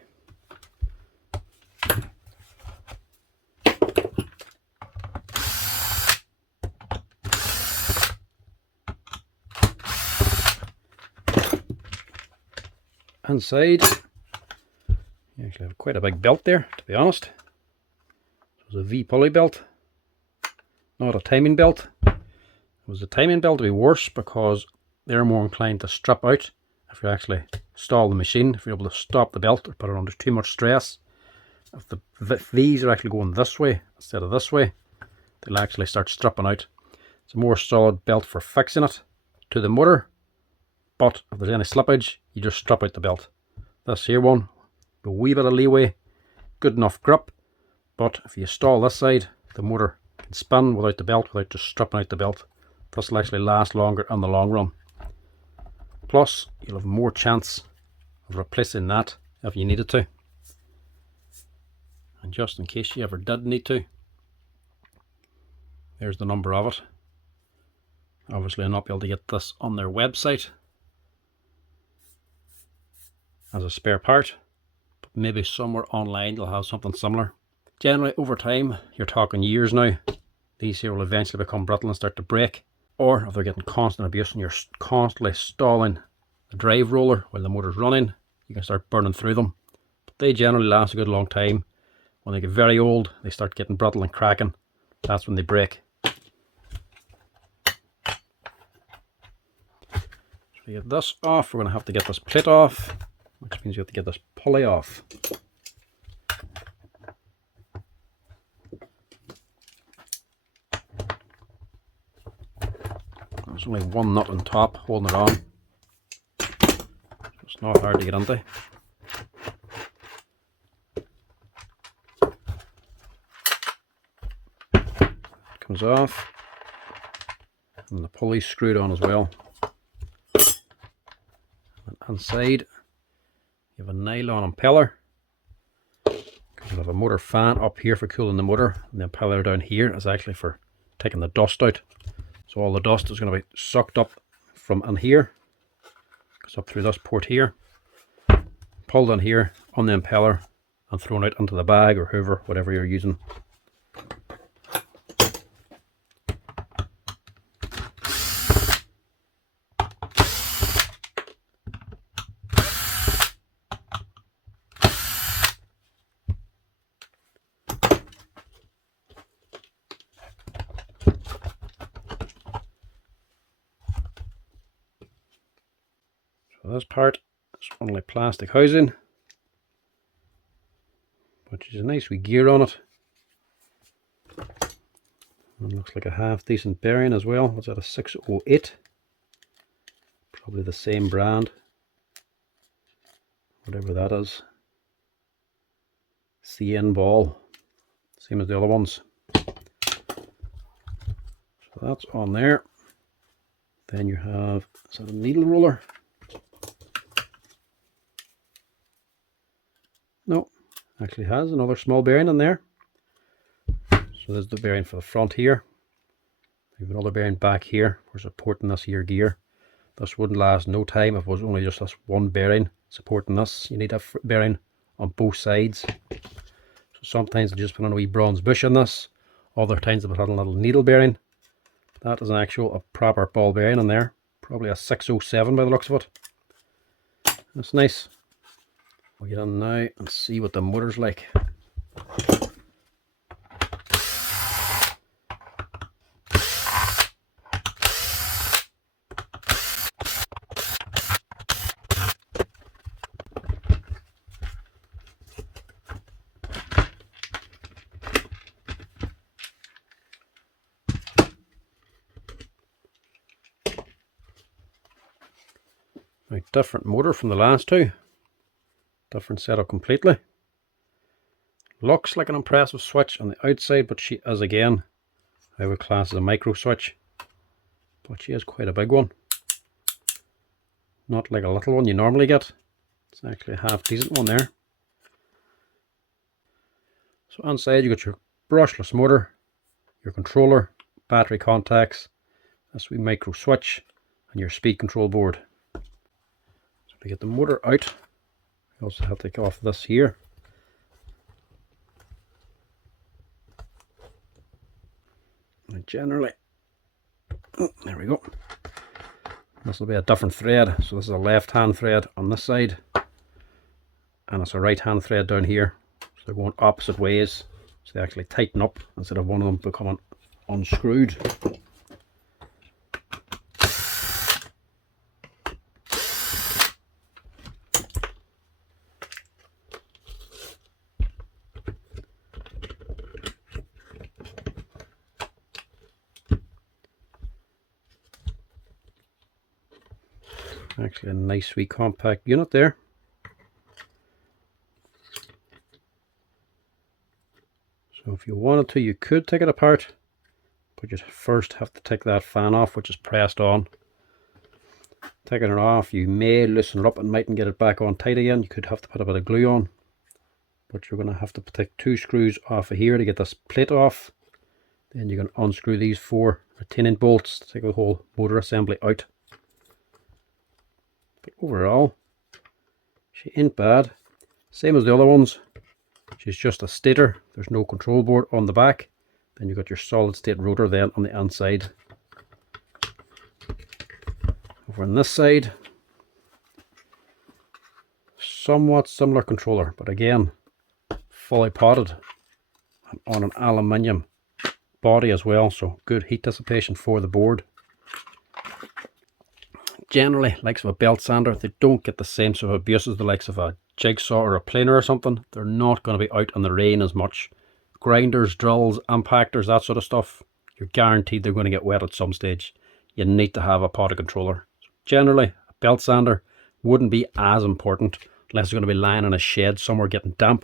Inside, you actually have quite a big belt there, to be honest. It was a V pulley belt, not a timing belt. If it was a timing belt, it would be worse because they're more inclined to strip out if you actually stall the machine, if you're able to stop the belt or put it under too much stress. If these are actually going this way instead of this way, they'll actually start stripping out. It's a more solid belt for fixing it to the motor, but if there's any slippage, you just strip out the belt. This here one, a wee bit of leeway, good enough grip, but if you stall this side, the motor can spin without the belt, without just stripping out the belt. This will actually last longer in the long run. Plus, you'll have more chance of replacing that if you needed to. And just in case you ever did need to, there's the number of it. Obviously, I'll not be able to get this on their website as a spare part, but maybe somewhere online they'll have something similar. Generally, over time, you're talking years now, these here will eventually become brittle and start to break. Or if they're getting constant abuse and you're constantly stalling the drive roller while the motor's running, you can start burning through them. But they generally last a good long time. When they get very old, they start getting brittle and cracking. That's when they break. So to get this off, we're going to have to get this plate off, which means you have to get this pulley off. There's only one nut on top holding it on, so it's not hard to get into. It comes off, and the pulley's screwed on as well. And inside, you have a nylon impeller. You have a motor fan up here for cooling the motor, and the impeller down here is actually for taking the dust out. So all the dust is going to be sucked up from in here, goes up through this port here, pulled in here on the impeller and thrown out into the bag or hoover, whatever you're using. So this part is only plastic housing, which is a nice wee gear on it. And looks like a half decent bearing as well. What's that, a 608? Probably the same brand, whatever that is. CN ball, same as the other ones. So that's on there. Then you have, is that a needle roller? No, actually has another small bearing in there. So there's the bearing for the front here. We have another bearing back here for supporting this here gear. This wouldn't last no time if it was only just this one bearing supporting this. You need a bearing on both sides. So sometimes they just put on a wee bronze bush on this. Other times they put on a little needle bearing. That is a proper ball bearing in there. Probably a 607 by the looks of it. That's nice. We'll get in now and see what the motor's like. Now, different motor from the last two. Different setup completely. Looks like an impressive switch on the outside, but she is, again, I would class as a micro switch. But she is quite a big one. Not like a little one you normally get. It's actually a half decent one there. So inside you got your brushless motor, your controller, battery contacts, this wee micro switch, and your speed control board. So to get the motor out, you also have to take off this here. And generally, there we go. This will be a different thread. So this is a left hand thread on this side, and it's a right hand thread down here. So they're going opposite ways. So they actually tighten up instead of one of them becoming unscrewed. Actually a nice sweet compact unit there. So if you wanted to, you could take it apart, but you first have to take that fan off, which is pressed on. Taking it off, you may loosen it up and mightn't get it back on tight again. You could have to put a bit of glue on, but you're going to have to take 2 screws off of here to get this plate off. Then you're going to unscrew these 4 retaining bolts to take the whole motor assembly out. But overall, she ain't bad. Same as the other ones. She's just a stator. There's no control board on the back. Then you've got your solid state rotor then on the inside. Over on this side, somewhat similar controller, but again, fully potted and on an aluminium body as well, so good heat dissipation for the board. Generally, likes of a belt sander, they don't get the same sort of abuse as the likes of a Jigsaw or a planer or something. They're not going to be out in the rain as much. Grinders, drills, impactors, that sort of stuff, you're guaranteed they're going to get wet at some stage. You need to have a potted controller. Generally, a belt sander wouldn't be as important unless you're going to be lying in a shed somewhere getting damp.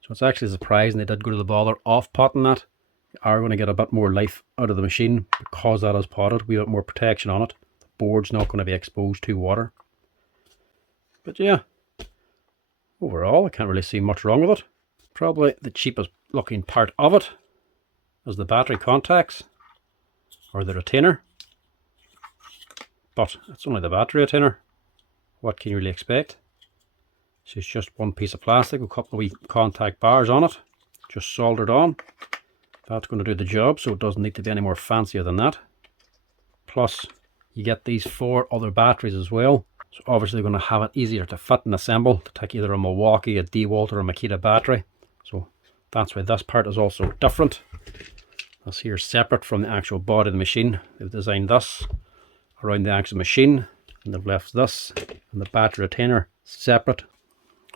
So it's actually surprising they did go to the bother of potting that. You are going to get a bit more life out of the machine because that is potted. We have more protection on it. Board's not going to be exposed to water. But yeah, overall I can't really see much wrong with it. Probably the cheapest looking part of it is the battery contacts or the retainer, but it's only the battery retainer. What can you really expect? So it's just one piece of plastic with a couple of wee contact bars on it, just soldered on. That's going to do the job, so it doesn't need to be any more fancier than that. Plus you get these 4 other batteries as well, so obviously they're going to have it easier to fit and assemble to take either a Milwaukee, a DeWalt or a Makita battery. So that's why this part is also different. This here is separate from the actual body of the machine. They've designed this around the actual machine, and they've left this and the battery retainer separate.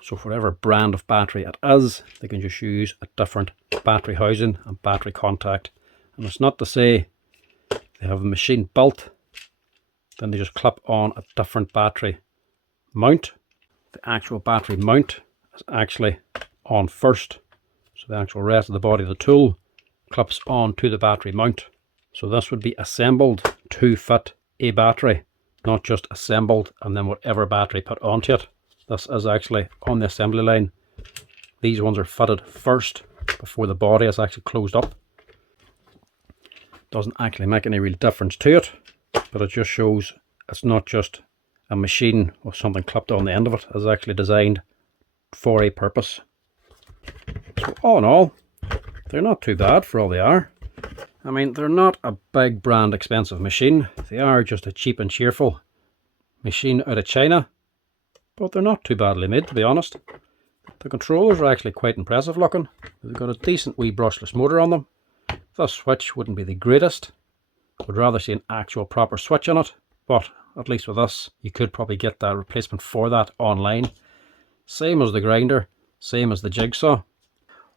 So for whatever brand of battery it is, they can just use a different battery housing and battery contact. And it's not to say they have the machine built, then they just clip on a different battery mount. The actual battery mount is actually on first. So the actual rest of the body of the tool clips on to the battery mount. So this would be assembled to fit a battery, not just assembled and then whatever battery put onto it. This is actually on the assembly line. These ones are fitted first before the body is actually closed up. Doesn't actually make any real difference to it, but it just shows it's not just a machine with something clipped on the end of it. It's actually designed for a purpose. So all in all, they're not too bad for all they are. I mean, they're not a big brand expensive machine. They are just a cheap and cheerful machine out of China, but they're not too badly made, to be honest. The controllers are actually quite impressive looking. They've got a decent wee brushless motor on them. The switch wouldn't be the greatest. Would rather see an actual proper switch on it, but at least with this you could probably get that replacement for that online. Same as the grinder, same as the Jigsaw.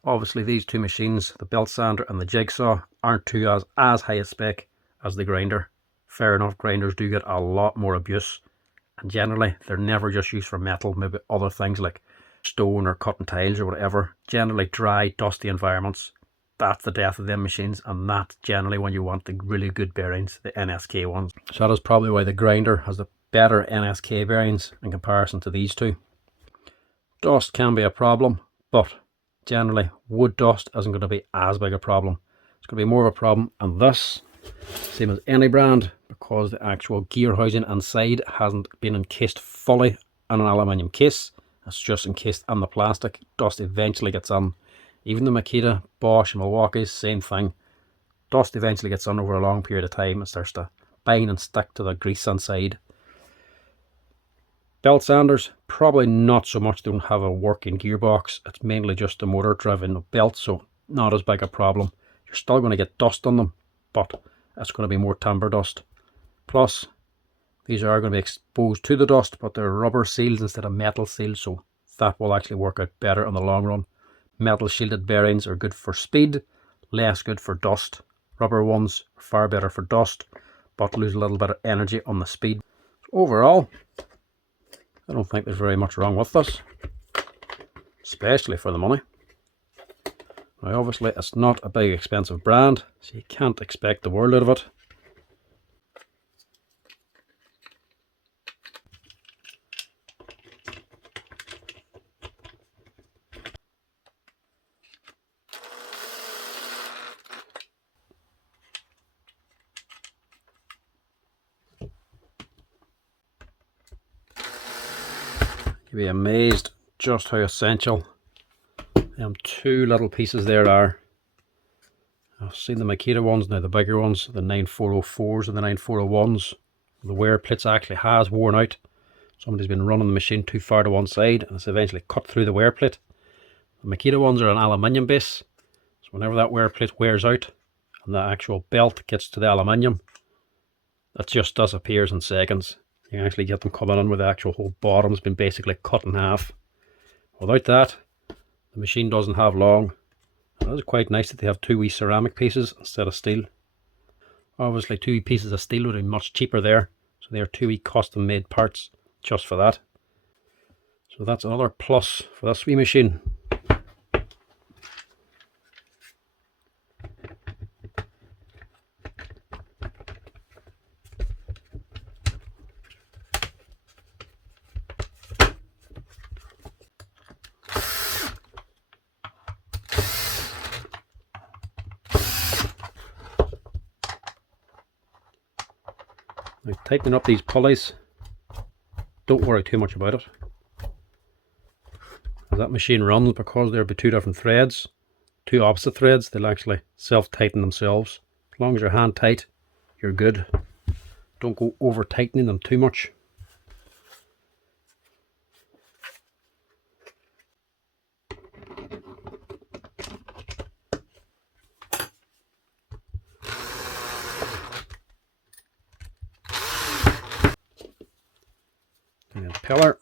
Obviously these two machines, the beltsander and the Jigsaw, aren't too as high a spec as the grinder. Fair enough, grinders do get a lot more abuse, and generally they're never just used for metal, maybe other things like stone or cutting tiles or whatever. Generally dry, dusty environments, that's the death of them machines, and that's generally when you want the really good bearings, the NSK ones. So that is probably why the grinder has the better NSK bearings in comparison to these two. Dust can be a problem, but generally wood dust isn't going to be as big a problem. It's going to be more of a problem on this, same as any brand, because the actual gear housing inside hasn't been encased fully in an aluminium case. It's just encased in the plastic. Dust eventually gets on. Even the Makita, Bosch and Milwaukee's, same thing. Dust eventually gets on over a long period of time and starts to bind and stick to the grease inside. Belt sanders, probably not so much. They don't have a working gearbox. It's mainly just the motor driven belt, so not as big a problem. You're still going to get dust on them, but it's going to be more timber dust. Plus, these are going to be exposed to the dust, but they're rubber seals instead of metal seals, so that will actually work out better in the long run. Metal shielded bearings are good for speed, less good for dust. Rubber ones are far better for dust, but lose a little bit of energy on the speed. So overall, I don't think there's very much wrong with this, especially for the money. Now obviously it's not a big expensive brand, so you can't expect the world out of it. You'll be amazed just how essential them two little pieces there are. I've seen the Makita ones, now the bigger ones, the 9404s and the 9401s. The wear plates actually has worn out. Somebody's been running the machine too far to one side and it's eventually cut through the wear plate. The Makita ones are an aluminium base, so whenever that wear plate wears out and the actual belt gets to the aluminium, it just disappears in seconds. You can actually get them coming in where the actual whole bottom's been basically cut in half. Without that, the machine doesn't have long. And it's quite nice that they have two wee ceramic pieces instead of steel. Obviously 2 wee pieces of steel would be much cheaper there, so they are 2 wee custom made parts just for that. So that's another plus for this wee machine. Now, tightening up these pulleys, don't worry too much about it. As that machine runs, because there'll be 2 different threads, 2 opposite threads, they'll actually self-tighten themselves. As long as you're hand tight, you're good. Don't go over tightening them too much. And the pillar,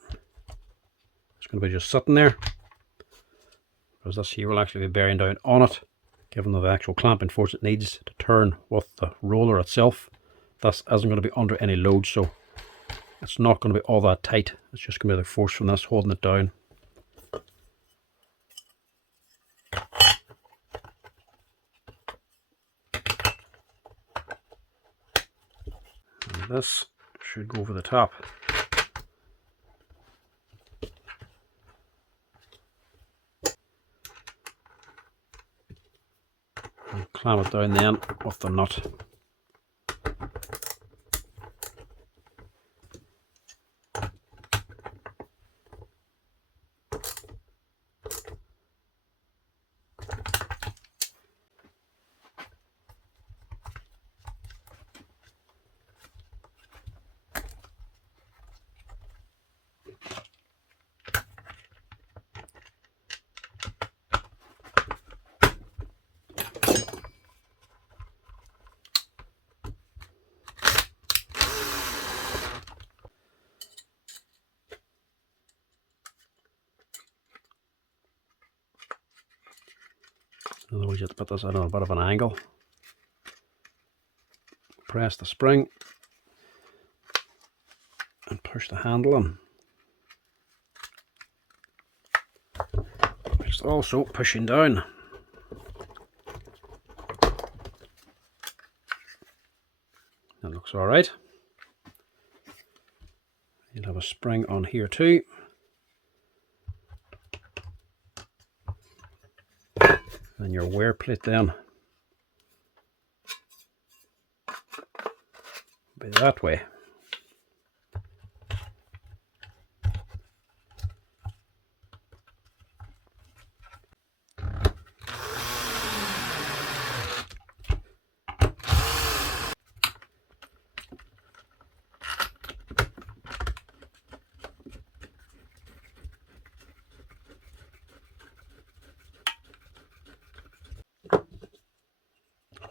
it's going to be just sitting there, because this here will actually be bearing down on it, given the actual clamping force it needs to turn with the roller itself. This isn't going to be under any load, so it's not going to be all that tight. It's just going to be the force from this holding it down. And this should go over the top. clamp it down then with the nut. In other words, you have to put this out on a bit of an angle. Press the spring and push the handle in. It's also pushing down. That looks alright. You'll have a spring on here too. And your wear plate then be that way.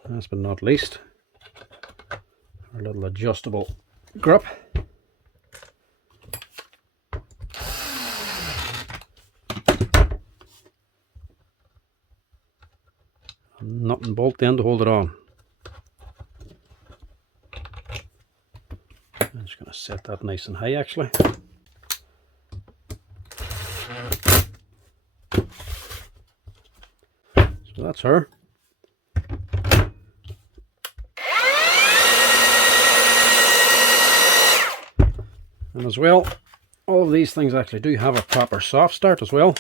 Last but not least, our little adjustable grip. Nut and bolt then to hold it on. I'm just going to set that nice and high actually. So that's her. And as well, all of these things actually do have a proper soft start as well.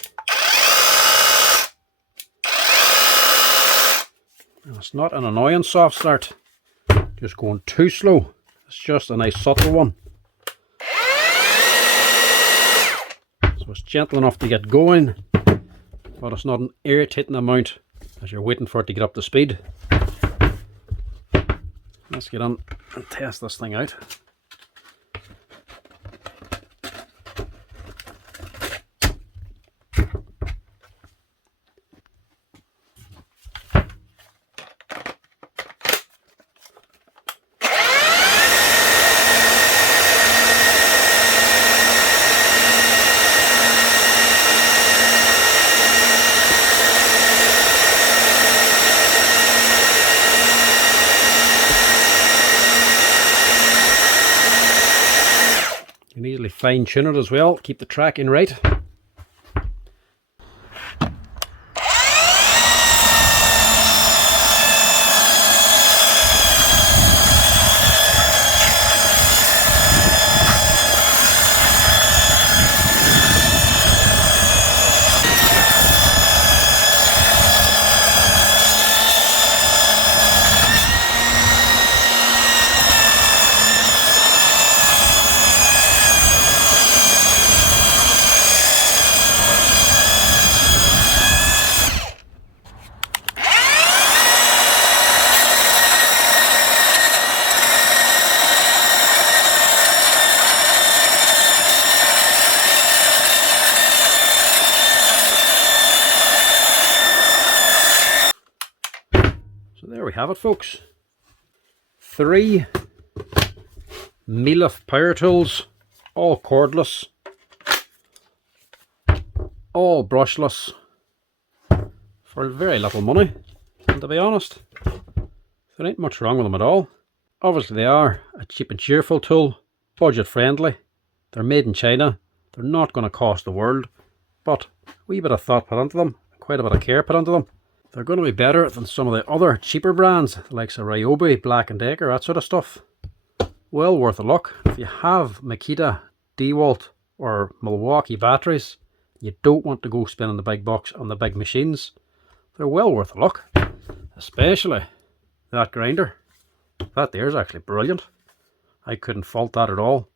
And it's not an annoying soft start, just going too slow. It's just a nice subtle one. So it's gentle enough to get going, but it's not an irritating amount as you're waiting for it to get up to speed. Let's get on and test this thing out. You can easily fine tune it as well, keep the tracking right. So there we have it, folks. 3 Mellif Power Tools, all cordless, all brushless, for very little money. And to be honest, there ain't much wrong with them at all. Obviously they are a cheap and cheerful tool, budget friendly. They're made in China. They're not going to cost the world, but a wee bit of thought put into them, quite a bit of care put into them. They're going to be better than some of the other cheaper brands, like Ryobi, Black & Decker, that sort of stuff. Well worth a look. If you have Makita, DeWalt or Milwaukee batteries, you don't want to go spending the big bucks on the big machines. They're well worth a look. Especially that grinder. That there is actually brilliant. I couldn't fault that at all.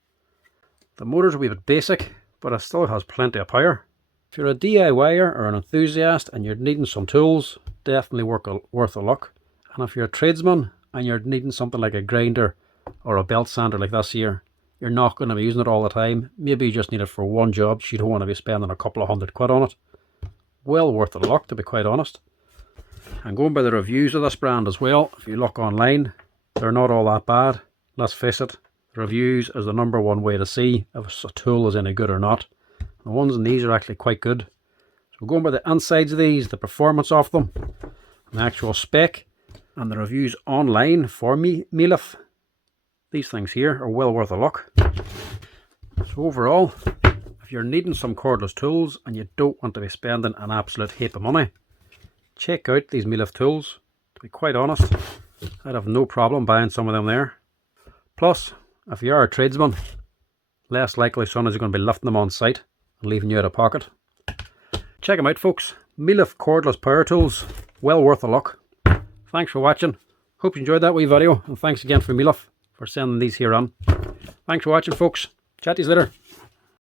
The motor's a wee bit basic, but it still has plenty of power. If you're a DIYer or an enthusiast and you're needing some tools, definitely worth a look. And if you're a tradesman and you're needing something like a grinder or a belt sander like this here, you're not going to be using it all the time. Maybe you just need it for one job. You don't want to be spending a couple of £100 on it. Well worth a look, to be quite honest. And going by the reviews of this brand as well, if you look online, they're not all that bad. Let's face it, the reviews is the #1 way to see if a tool is any good or not. The ones in these are actually quite good. So going by the insides of these, the performance of them, and the actual spec, and the reviews online for Mellif, these things here are well worth a look. So overall, if you're needing some cordless tools and you don't want to be spending an absolute heap of money, check out these Mellif tools. To be quite honest, I'd have no problem buying some of them there. Plus, if you are a tradesman, less likely someone's going to be lifting them on site and leaving you out of pocket. Check them out, folks. Mellif Cordless Power Tools. Well worth a look. Thanks for watching. Hope you enjoyed that wee video, and thanks again for Mellif for sending these here on. Thanks for watching, folks. Chat to you later.